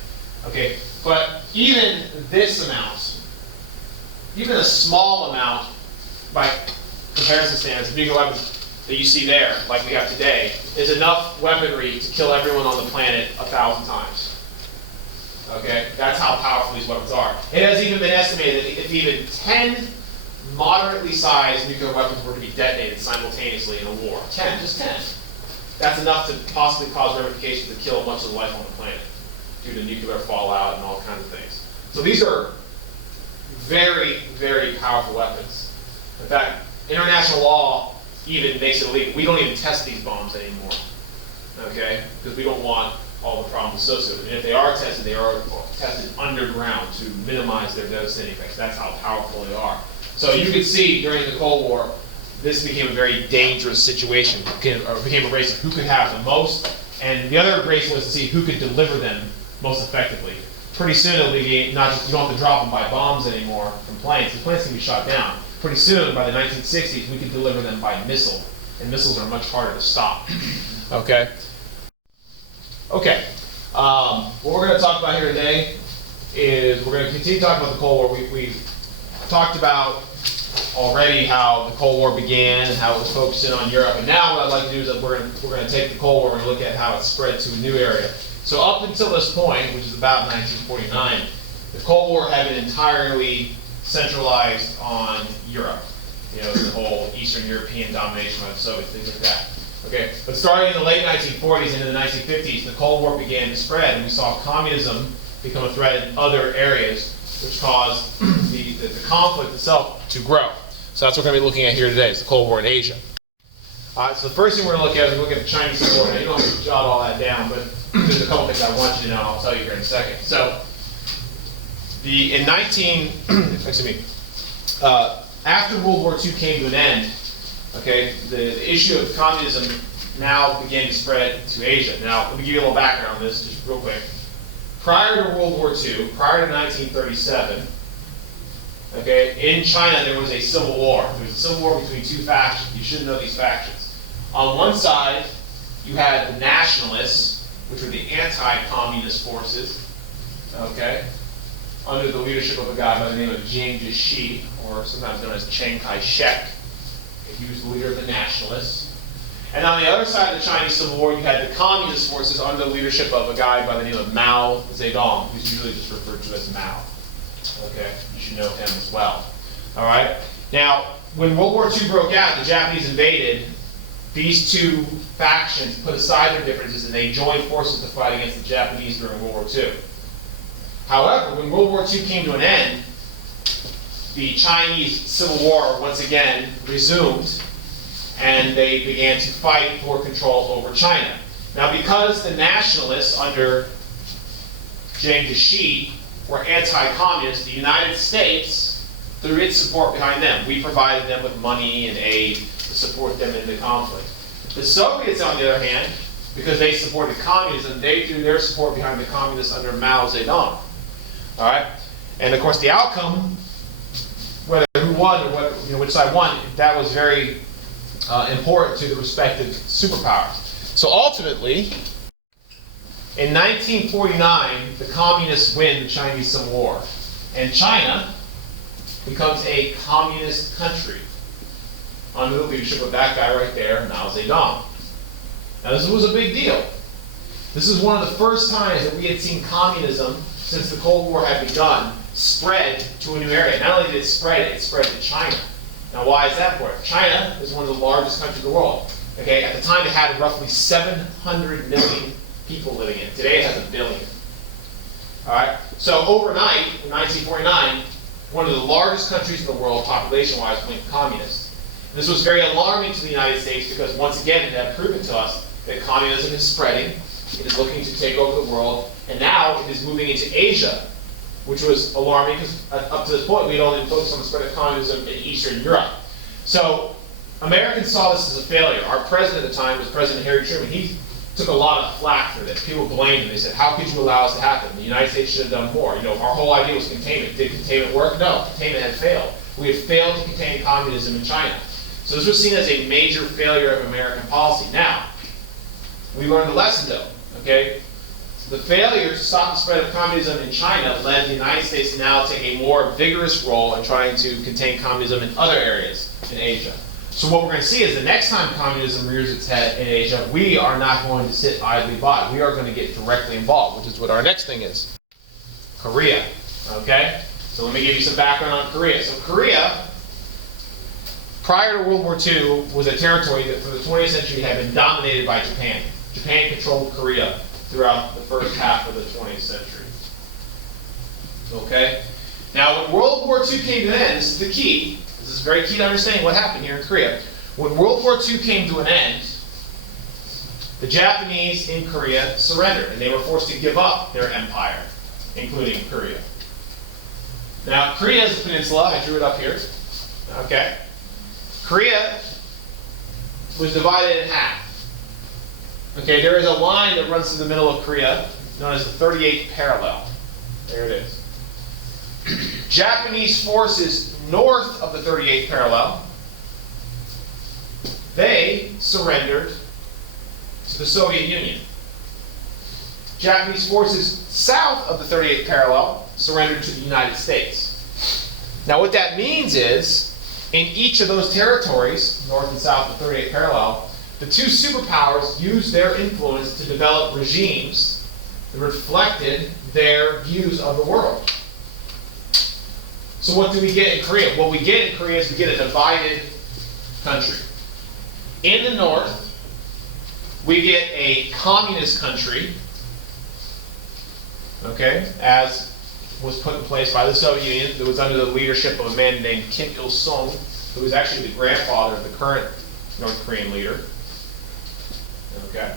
Okay, but even this amount, even a small amount by comparison standards of nuclear weapons that you see there, like we have today, is enough weaponry to kill everyone on the planet 1,000 times. Okay, that's how powerful these weapons are. It has even been estimated that if even 10 moderately sized nuclear weapons were to be detonated simultaneously in a war, 10, just 10, that's enough to possibly cause ramifications to kill much of the life on the planet due to nuclear fallout and all kinds of things. So these are very, very powerful weapons. In fact, international law even makes it illegal. We don't even test these bombs anymore, okay? Because we don't want all the problems associated with it. And if they are tested underground to minimize their devastating effects. That's how powerful they are. So you can see during the Cold War, this became a very dangerous situation. It became a race of who could have the most, and the other race was to see who could deliver them most effectively. Pretty soon it'll be not just, you don't have to drop them by bombs anymore from planes. The planes can be shot down. Pretty soon, by the 1960s, we could deliver them by missile, and missiles are much harder to stop. Okay. Okay. What we're going to talk about here today is we're going to continue talking about the Cold War. We've talked about already how the Cold War began and how it was focusing on Europe. And now what I'd like to do is that we're going to take the Cold War and look at how it spread to a new area. So up until this point, which is about 1949, the Cold War had been entirely centralized on Europe. You know, the whole Eastern European domination by the Soviets, things like that. Okay, but starting in the late 1940s into the 1950s, the Cold War began to spread, and we saw communism become a threat in other areas, which caused the conflict itself to grow. So that's what we're going to be looking at here today, is the Cold War in Asia. All right, so the first thing we're going to look at is look at the Chinese Civil War. Now, you don't have to jot all that down, but there's a couple things I want you to know, and I'll tell you here in a second. So, after World War II came to an end, okay, the issue of communism now began to spread to Asia. Now, let me give you a little background on this, just real quick. Prior to World War II, prior to 1937, okay, in China there was a civil war. There was a civil war between two factions. You should know these factions. On one side, you had the nationalists, which were the anti-communist forces, okay, under the leadership of a guy by the name of Jiang Jiechi, or sometimes known as Chiang Kai-shek. He was the leader of the nationalists. And on the other side of the Chinese Civil War, you had the communist forces under the leadership of a guy by the name of Mao Zedong, who's usually just referred to as Mao. Okay, you should know him as well. All right. Now, when World War II broke out, the Japanese invaded. These two factions put aside their differences and they joined forces to fight against the Japanese during World War II. However, when World War II came to an end, the Chinese Civil War once again resumed, and they began to fight for control over China. Now, because the nationalists under Jiang Jiechi were anti-communist, the United States threw its support behind them. We provided them with money and aid to support them in the conflict. The Soviets, on the other hand, because they supported communism, they threw their support behind the communists under Mao Zedong. All right, and of course the outcome, whether who won or what, which side won, that was very important to the respective superpowers. So ultimately, in 1949, the communists win the Chinese Civil War, and China becomes a communist country under the leadership of that guy right there, Mao Zedong. Now this was a big deal. This is one of the first times that we had seen communism since the Cold War had begun spread to a new area. Not only did it spread to China. Now why is that important? China is one of the largest countries in the world. Okay, at the time it had roughly 700 million people living in it. Today it has 1 billion. All right, so overnight, in 1949, one of the largest countries in the world, population-wise, went communist. And this was very alarming to the United States because, once again, it had proven to us that communism is spreading. It is looking to take over the world, and now it is moving into Asia, which was alarming because up to this point we had only focused on the spread of communism in Eastern Europe. So Americans saw this as a failure. Our president at the time was President Harry Truman. He took a lot of flack for this. People blamed him. They said, how could you allow this to happen? The United States should have done more. Our whole idea was containment. Did containment work? No, containment had failed. We had failed to contain communism in China. So this was seen as a major failure of American policy. Now, we learned the lesson though, okay? The failure to stop the spread of communism in China led the United States to now take a more vigorous role in trying to contain communism in other areas in Asia. So what we're going to see is the next time communism rears its head in Asia, we are not going to sit idly by. We are going to get directly involved, which is what our next thing is. Korea, okay? So let me give you some background on Korea. So Korea, prior to World War II, was a territory that for the 20th century had been dominated by Japan. Japan controlled Korea throughout the first half of the 20th century. Okay? Now, when World War II came to an end, this is the key. This is very key to understanding what happened here in Korea. When World War II came to an end, the Japanese in Korea surrendered, and they were forced to give up their empire, including Korea. Now, Korea is a peninsula. I drew it up here. Okay? Korea was divided in half. Okay, there is a line that runs through the middle of Korea, known as the 38th parallel. There it is. Japanese forces north of the 38th parallel, they surrendered to the Soviet Union. Japanese forces south of the 38th parallel surrendered to the United States. Now what that means is in each of those territories, north and south of the 38th parallel, the two superpowers used their influence to develop regimes that reflected their views of the world. So what do we get in Korea? What we get in Korea is we get a divided country. In the north, we get a communist country, okay, as was put in place by the Soviet Union, that was under the leadership of a man named Kim Il-sung, who was actually the grandfather of the current North Korean leader. Okay.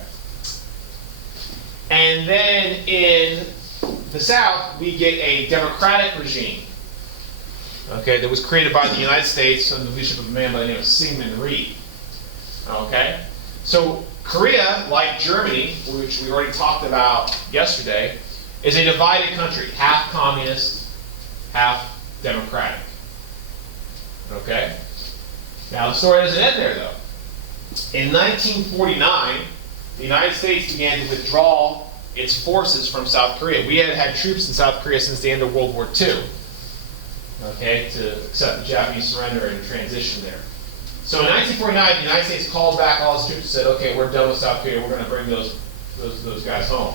And then in the south, we get a democratic regime, okay, that was created by the United States under the leadership of a man by the name of Syngman Rhee. Okay? So Korea, like Germany, which we already talked about yesterday, is a divided country, half communist, half democratic. Okay? Now the story doesn't end there though. In 1949, the United States began to withdraw its forces from South Korea. We had had troops in South Korea since the end of World War II, okay, to accept the Japanese surrender and transition there. So in 1949, the United States called back all its troops and said, okay, we're done with South Korea, we're going to bring those guys home.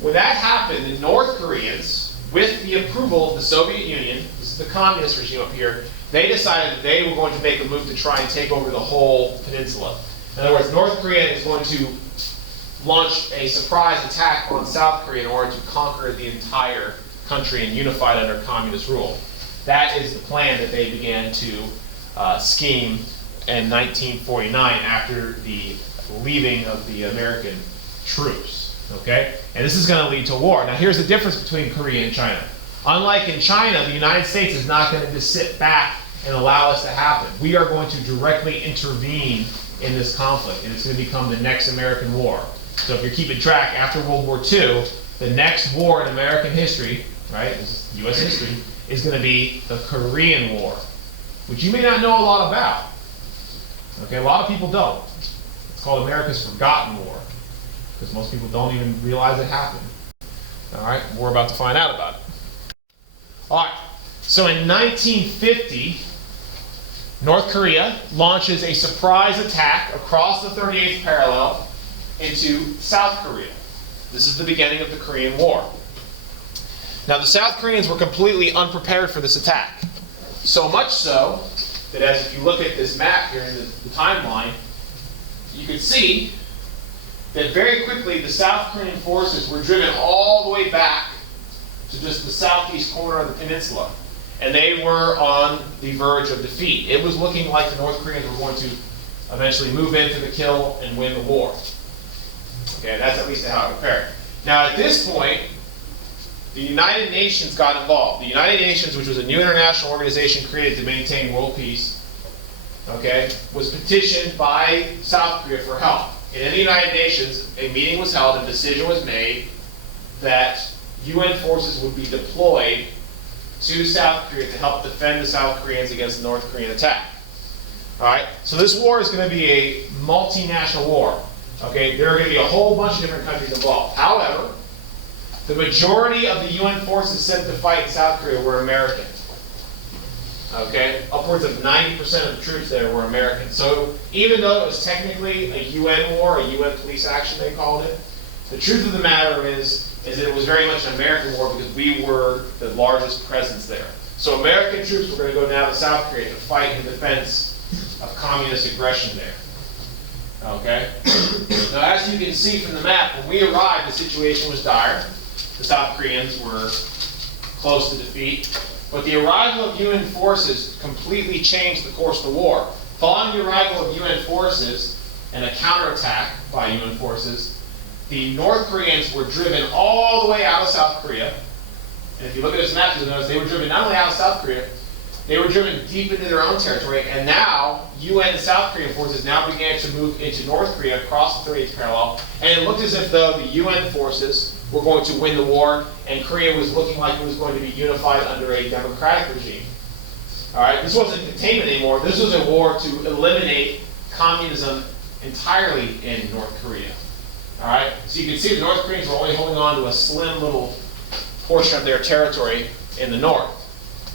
When that happened, the North Koreans, with the approval of the Soviet Union, this is the communist regime up here, they decided that they were going to make a move to try and take over the whole peninsula. In other words, North Korea is going to launch a surprise attack on South Korea in order to conquer the entire country and unify it under communist rule. That is the plan that they began to scheme in 1949 after the leaving of the American troops. Okay? And this is going to lead to war. Now here's the difference between Korea and China. Unlike in China, the United States is not going to just sit back and allow this to happen. We are going to directly intervene in this conflict, and it's going to become the next American war. So if you're keeping track, after World War II, the next war in American history, right, this is U.S. history, is going to be the Korean War, which you may not know a lot about. Okay, a lot of people don't. It's called America's Forgotten War, because most people don't even realize it happened. All right, we're about to find out about it. All right, so in 1950, North Korea launches a surprise attack across the 38th parallel into South Korea. This is the beginning of the Korean War. Now the South Koreans were completely unprepared for this attack. So much so that as if you look at this map here in the timeline, you can see that very quickly the South Korean forces were driven all the way back to just the southeast corner of the peninsula. And they were on the verge of defeat. It was looking like the North Koreans were going to eventually move in for the kill and win the war. Okay, that's at least how it prepared. Now at this point, the United Nations got involved. The United Nations, which was a new international organization created to maintain world peace, okay, was petitioned by South Korea for help. And in the United Nations, a meeting was held and a decision was made that UN forces would be deployed to South Korea to help defend the South Koreans against the North Korean attack. All right, so this war is going to be a multinational war. Okay, there are going to be a whole bunch of different countries involved. However, the majority of the UN forces sent to fight in South Korea were American. Okay, upwards of 90% of the troops there were American. So even though it was technically a UN war, a UN police action they called it, the truth of the matter is that it was very much an American war because we were the largest presence there. So American troops were going to go down to South Korea to fight in defense of communist aggression there. Okay? Now as you can see from the map, when we arrived, the situation was dire. The South Koreans were close to defeat. But the arrival of UN forces completely changed the course of the war. Following the arrival of UN forces and a counterattack by UN forces, the North Koreans were driven all the way out of South Korea. And if you look at this map, you'll notice they were driven not only out of South Korea, they were driven deep into their own territory. And now, UN and South Korean forces now began to move into North Korea across the 38th parallel. And it looked as if though the UN forces were going to win the war, and Korea was looking like it was going to be unified under a democratic regime. All right, this wasn't containment anymore. This was a war to eliminate communism entirely in North Korea. All right, so you can see the North Koreans were only holding on to a slim little portion of their territory in the north.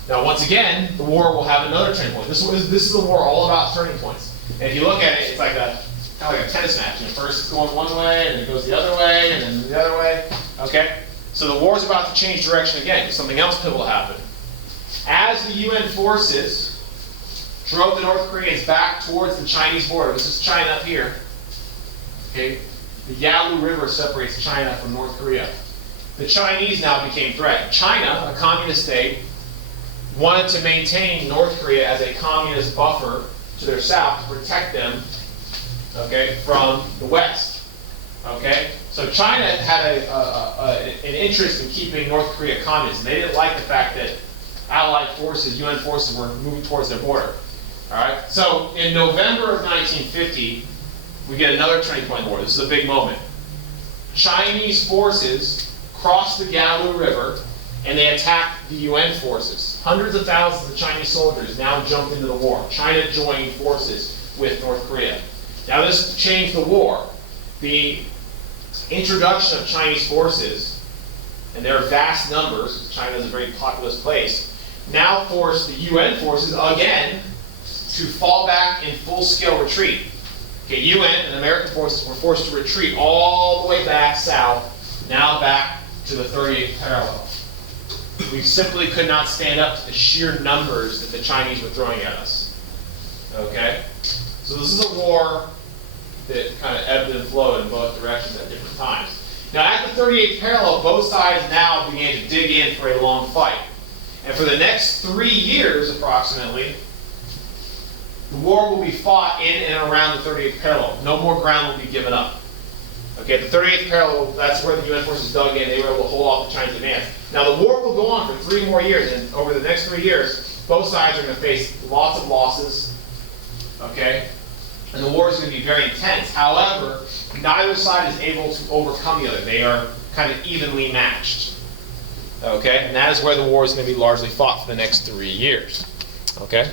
Now, once again, the war will have another turning point. This is a war all about turning points. And if you look at it, it's like kind of like a tennis match. First it's going one way, and then it goes the other way, and then the other way. Okay? So the war is about to change direction again, because something else pivotal happened. As the UN forces drove the North Koreans back towards the Chinese border, this is China up here. Okay? The Yalu River separates China from North Korea. The Chinese now became threatened. China, a communist state, wanted to maintain North Korea as a communist buffer to their south to protect them, okay, from the West. Okay? So China had an interest in keeping North Korea communist. They didn't like the fact that Allied forces, UN forces, were moving towards their border. All right? So in November of 1950, we get another turning point in the war. This is a big moment. Chinese forces crossed the Yalu River and they attacked the UN forces. Hundreds of thousands of Chinese soldiers now jumped into the war. China joined forces with North Korea. Now this changed the war. The introduction of Chinese forces, and their vast numbers, because China is a very populous place, now forced the UN forces again to fall back in full-scale retreat. Okay, UN and American forces were forced to retreat all the way back south, now back to the 38th parallel. We simply could not stand up to the sheer numbers that the Chinese were throwing at us. Okay? So this is a war that kind of ebbed and flowed in both directions at different times. Now at the 38th parallel, both sides now began to dig in for a long fight. And for the next 3 years, approximately, the war will be fought in and around the 38th parallel. No more ground will be given up. Okay, at the 38th parallel, that's where the UN forces dug in. They were able to hold off the Chinese advance. Now the war will go on for 3 more years, and over the next 3 years, both sides are going to face lots of losses. Okay? And the war is going to be very intense. However, neither side is able to overcome the other. They are kind of evenly matched. Okay? And that is where the war is going to be largely fought for the next 3 years. Okay?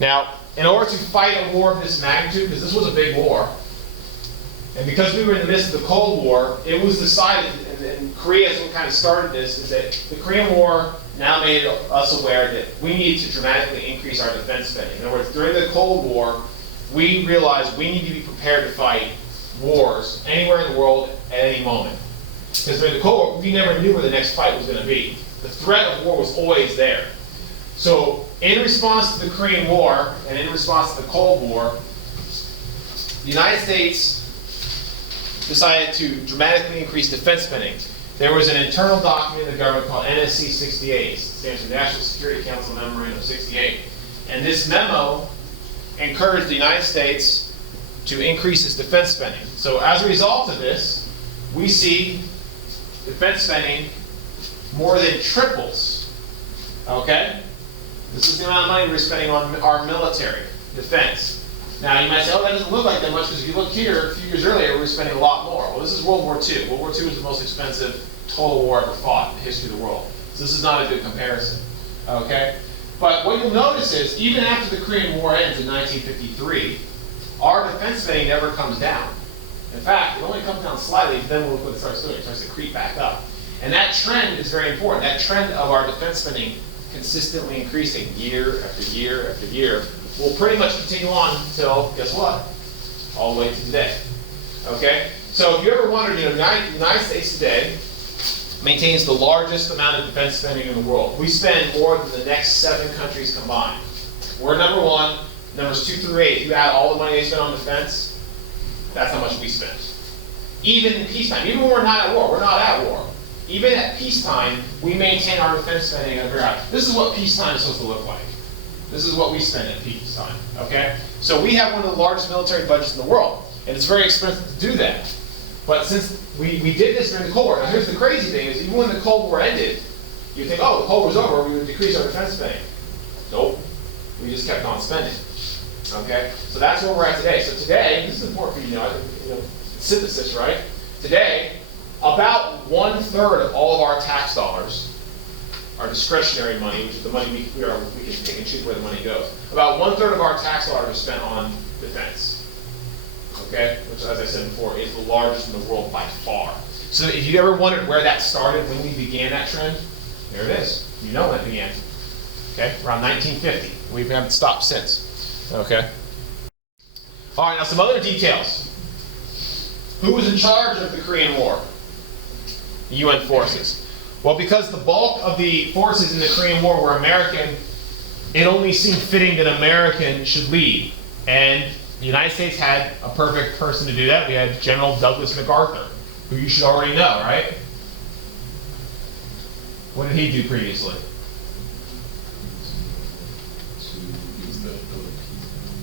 Now, in order to fight a war of this magnitude, because this was a big war, and because we were in the midst of the Cold War, it was decided, and Korea is what kind of started this, is that the Korean War now made us aware that we need to dramatically increase our defense spending. In other words, during the Cold War, we realized we need to be prepared to fight wars anywhere in the world at any moment. Because during the Cold War, we never knew where the next fight was going to be. The threat of war was always there. So, in response to the Korean War, and in response to the Cold War, the United States decided to dramatically increase defense spending. There was an internal document in the government called NSC 68, it stands for National Security Council Memorandum 68. And this memo encouraged the United States to increase its defense spending. So as a result of this, we see defense spending more than triples. Okay? This is the amount of money we're spending on our military defense. Now you might say, oh, that doesn't look like that much, because if you look here, a few years earlier, we were spending a lot more. Well, this is World War II. World War II was the most expensive total war ever fought in the history of the world. So this is not a good comparison. Okay? But what you'll notice is, even after the Korean War ends in 1953, our defense spending never comes down. In fact, it only comes down slightly, but then when it starts doing it, it starts to creep back up. And that trend is very important. That trend of our defense spending consistently increasing year after year after year will pretty much continue on until, guess what? All the way to today. Okay? So if you ever wondered, the United States today maintains the largest amount of defense spending in the world. We spend more than the next 7 countries combined. We're number 1, numbers 2 through 8. If you add all the money they spend on defense, that's how much we spend. Even in peacetime, even when we're not at war, we're not at war. Even at peacetime, we maintain our defense spending at a very high. This is what peacetime is supposed to look like. This is what we spend at peacetime, okay? So we have one of the largest military budgets in the world, and it's very expensive to do that. But since we did this during the Cold War, now here's the crazy thing, is even when the Cold War ended, you think, oh, the Cold War's over, we would decrease our defense spending. Nope, we just kept on spending, okay? So that's where we're at today. So today, this is important for you to know, synthesis, right? Today, about 1/3 of all of our tax dollars, our discretionary money, which is the money we can pick and choose where the money goes. About 1/3 of our tax dollars are spent on defense. Okay? Which, as I said before, is the largest in the world by far. So if you ever wondered where that started, when we began that trend, there it is. You know when it began. Okay, around 1950. We haven't stopped since. Okay. All right, now some other details. Who was in charge of the Korean War? The UN forces. Well, because the bulk of the forces in the Korean War were American, it only seemed fitting that an American should lead. And the United States had a perfect person to do that. We had General Douglas MacArthur, who you should already know, right? What did he do previously?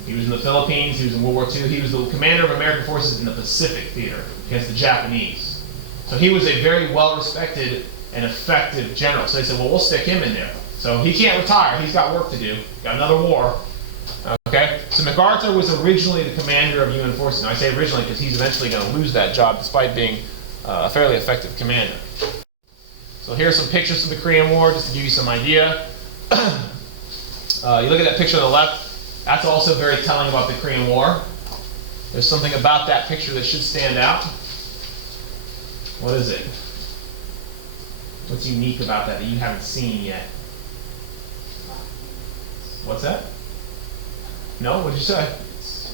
He was in the Philippines, he was in World War II, he was the commander of American forces in the Pacific theater against the Japanese. So he was a very well-respected and effective general. So they said, well, we'll stick him in there. So he can't retire, he's got work to do, got another war. Okay, so MacArthur was originally the commander of UN forces. Now I say originally because he's eventually going to lose that job despite being a fairly effective commander. So here's some pictures of the Korean War just to give you some idea. You look at that picture on the left, that's also very telling about the Korean War. There's something about that picture that should stand out. What is it? What's unique about that you haven't seen yet? What's that? No? What did you say?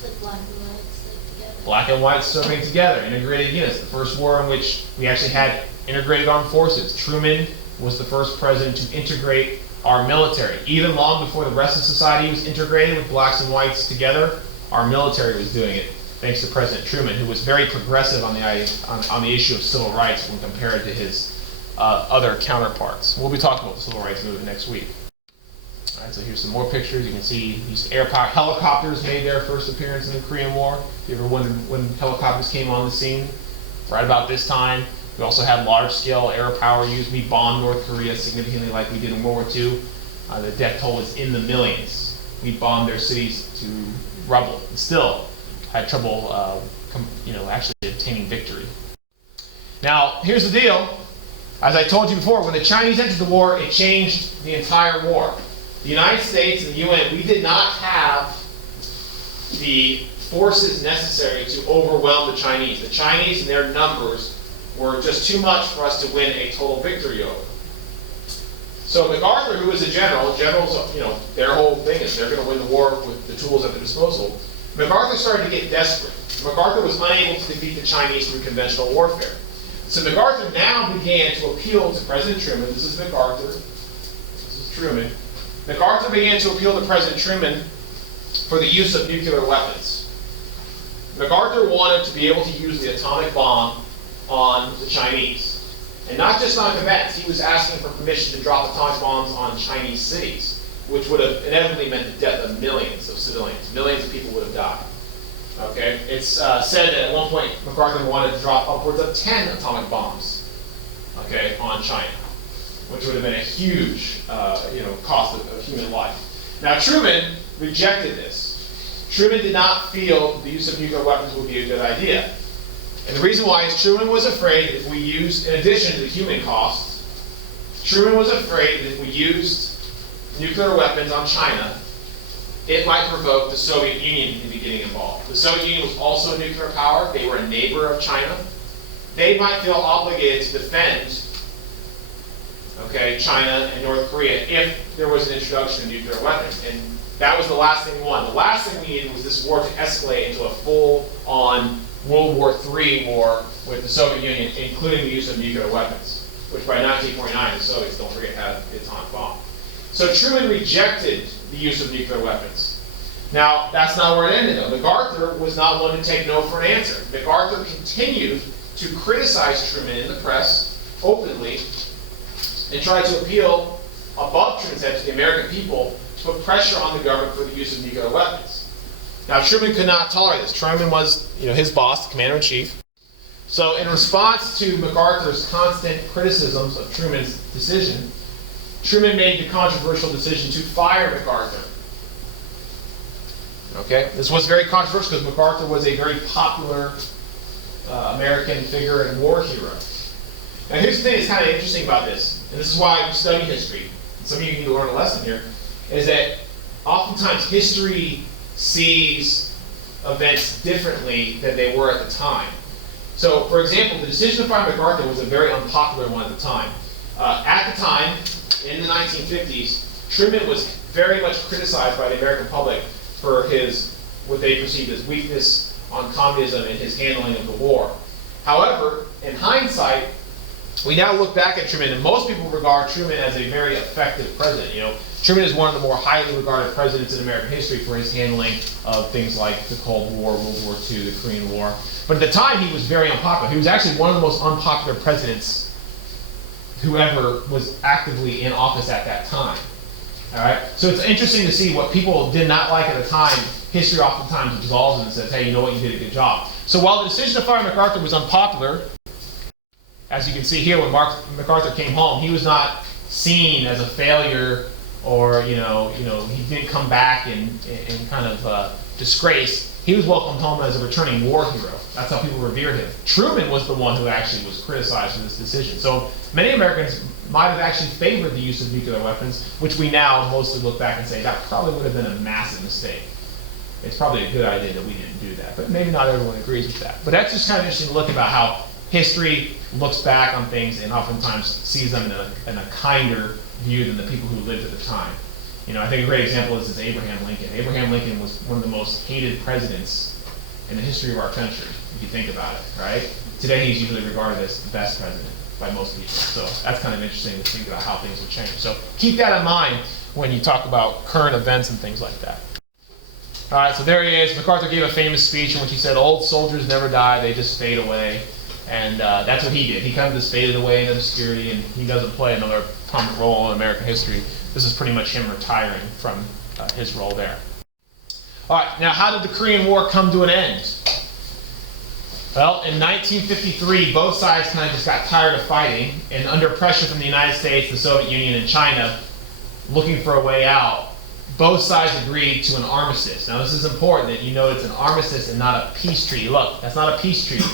The black and white stick together. Black and white serving together, integrated units. The first war in which we actually had integrated armed forces. Truman was the first president to integrate our military. Even long before the rest of society was integrated with blacks and whites together, our military was doing it, thanks to President Truman, who was very progressive on the issue of civil rights when compared to his other counterparts. We'll be talking about the civil rights movement next week. All right, so here's some more pictures. You can see these air power helicopters made their first appearance in the Korean War. If you ever wondered when helicopters came on the scene, right about this time. We also had large-scale air power used. We bombed North Korea significantly like we did in World War II. The death toll was in the millions. We bombed their cities to rubble and still had trouble actually obtaining victory. Now, here's the deal. As I told you before, when the Chinese entered the war, it changed the entire war. The United States and the UN, we did not have the forces necessary to overwhelm the Chinese. The Chinese and their numbers were just too much for us to win a total victory over. So MacArthur, who was a general, generals, their whole thing is they're going to win the war with the tools at their disposal. MacArthur started to get desperate. MacArthur was unable to defeat the Chinese through conventional warfare. So MacArthur now began to appeal to President Truman. This is MacArthur. This is Truman. MacArthur began to appeal to President Truman for the use of nuclear weapons. MacArthur wanted to be able to use the atomic bomb on the Chinese. And not just on combatants, he was asking for permission to drop atomic bombs on Chinese cities, which would have inevitably meant the death of millions of civilians. Millions of people would have died. Okay? It's said that at one point MacArthur wanted to drop upwards of 10 atomic bombs, okay, on China, which would have been a huge cost of human life. Now Truman rejected this. Truman did not feel the use of nuclear weapons would be a good idea. And the reason why is Truman was afraid that if we used, in addition to the human cost, Truman was afraid that if we used nuclear weapons on China, it might provoke the Soviet Union into getting involved. The Soviet Union was also a nuclear power. They were a neighbor of China. They might feel obligated to defend China and North Korea if there was an introduction of nuclear weapons. And that was the last thing we wanted. The last thing we needed was this war to escalate into a full-on World War III war with the Soviet Union, including the use of nuclear weapons, which by 1949 the Soviets, don't forget, had the atomic bomb. So Truman rejected the use of nuclear weapons. Now, that's not where it ended, though. MacArthur was not one to take no for an answer. MacArthur continued to criticize Truman in the press openly and tried to appeal above Truman's head to the American people to put pressure on the government for the use of nuclear weapons. Now, Truman could not tolerate this. Truman was, his boss, the commander-in-chief. So, in response to MacArthur's constant criticisms of Truman's decision, Truman made the controversial decision to fire MacArthur. Okay, this was very controversial because MacArthur was a very popular American figure and war hero. Now, here's the thing that's kind of interesting about this, and this is why we study history. Some of you need to learn a lesson here, is that oftentimes history sees events differently than they were at the time. So, for example, the decision to fire MacArthur was a very unpopular one at the time. At the time, in the 1950s, Truman was very much criticized by the American public for his, what they perceived as weakness on communism and his handling of the war. However, in hindsight, we now look back at Truman, and most people regard Truman as a very effective president. You know, Truman is one of the more highly regarded presidents in American history for his handling of things like the Cold War, World War II, the Korean War. But at the time, he was very unpopular. He was actually one of the most unpopular presidents who ever was actively in office at that time. All right? So it's interesting to see what people did not like at the time. History oftentimes absolves and says, hey, you know what, you did a good job. So while the decision to fire MacArthur was unpopular, as you can see here, when MacArthur came home, he was not seen as a failure, or he didn't come back in kind of disgrace. He was welcomed home as a returning war hero. That's how people revered him. Truman was the one who actually was criticized for this decision. So many Americans might have actually favored the use of nuclear weapons, which we now mostly look back and say that probably would have been a massive mistake. It's probably a good idea that we didn't do that, but maybe not everyone agrees with that. But that's just kind of interesting to look about how history looks back on things and oftentimes sees them in a kinder view than the people who lived at the time. You know, I think a great example is Abraham Lincoln. Abraham Lincoln was one of the most hated presidents in the history of our country, if you think about it, right? Today he's usually regarded as the best president by most people. So that's kind of interesting to think about how things will change. So keep that in mind when you talk about current events and things like that. All right, so there he is. MacArthur gave a famous speech in which he said, old soldiers never die, they just fade away. And that's what he did. He kind of just faded away in obscurity, and he doesn't play another prominent role in American history. This is pretty much him retiring from his role there. All right, now how did the Korean War come to an end? Well, in 1953, both sides kind of just got tired of fighting, and under pressure from the United States, the Soviet Union, and China, looking for a way out, both sides agreed to an armistice. Now this is important that you know it's an armistice and not a peace treaty. Look, that's not a peace treaty.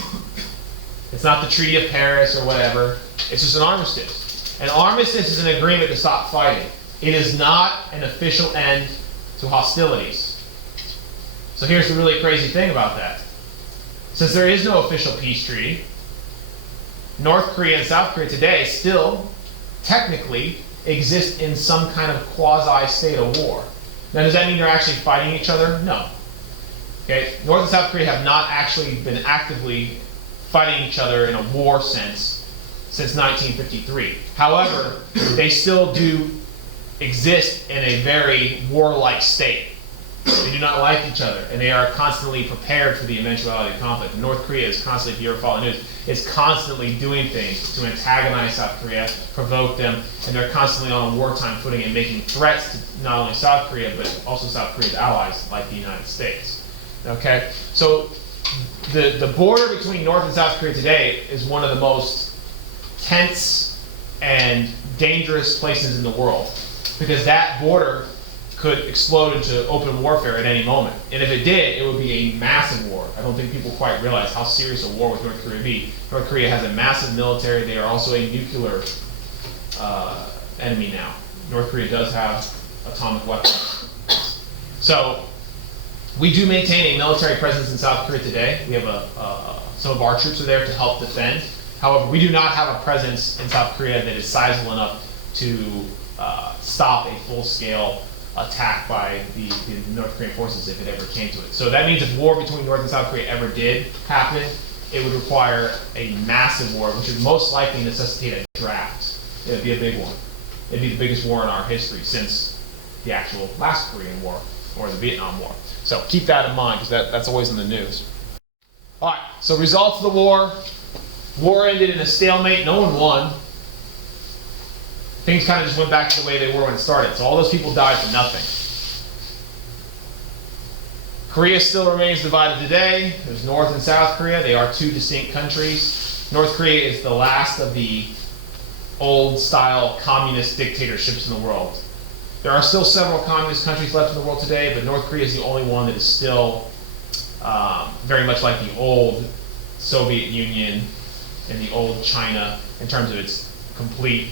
It's not the Treaty of Paris or whatever. It's just an armistice. An armistice is an agreement to stop fighting. It is not an official end to hostilities. So here's the really crazy thing about that. Since there is no official peace treaty, North Korea and South Korea today still technically exist in some kind of quasi-state of war. Now, does that mean they're actually fighting each other? No. Okay? North and South Korea have not actually been actively fighting each other in a war sense since 1953. However, they still do exist in a very warlike state. They do not like each other, and they are constantly prepared for the eventuality of conflict. And North Korea is constantly, if you ever follow the news, is constantly doing things to antagonize South Korea, provoke them, and they're constantly on a wartime footing and making threats to not only South Korea, but also South Korea's allies, like the United States. Okay? So the border between North and South Korea today is one of the most tense and dangerous places in the world, because that border could explode into open warfare at any moment. And if it did, it would be a massive war. I don't think people quite realize how serious a war with North Korea would be. North Korea has a massive military. They are also a nuclear enemy now. North Korea does have atomic weapons. So we do maintain a military presence in South Korea today. We have some of our troops are there to help defend. However, we do not have a presence in South Korea that is sizable enough to stop a full-scale attack by the North Korean forces if it ever came to it. So that means if war between North and South Korea ever did happen, it would require a massive war, which would most likely necessitate a draft. It would be a big one. It'd be the biggest war in our history since the actual last Korean War or the Vietnam War. So keep that in mind, because that's always in the news. All right, so results of the war. War ended in a stalemate. No one won. Things kind of just went back to the way they were when it started. So all those people died for nothing. Korea still remains divided today. There's North and South Korea. They are two distinct countries. North Korea is the last of the old-style communist dictatorships in the world. There are still several communist countries left in the world today, but North Korea is the only one that is still very much like the old Soviet Union and the old China in terms of its complete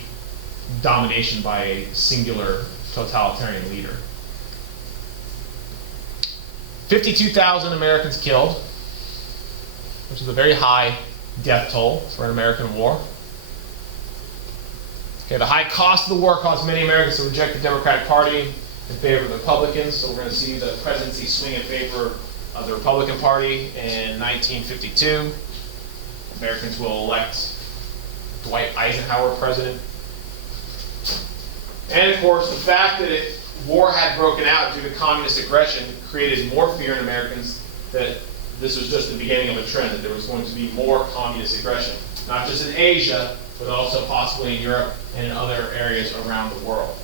domination by a singular totalitarian leader. 52,000 Americans killed, which is a very high death toll for an American war. Okay, the high cost of the war caused many Americans to reject the Democratic Party in favor of the Republicans. So we're going to see the presidency swing in favor of the Republican Party in 1952. Americans will elect Dwight Eisenhower president. And of course, the fact that war had broken out due to communist aggression created more fear in Americans that this was just the beginning of a trend, that there was going to be more communist aggression, not just in Asia, but also possibly in Europe and in other areas around the world.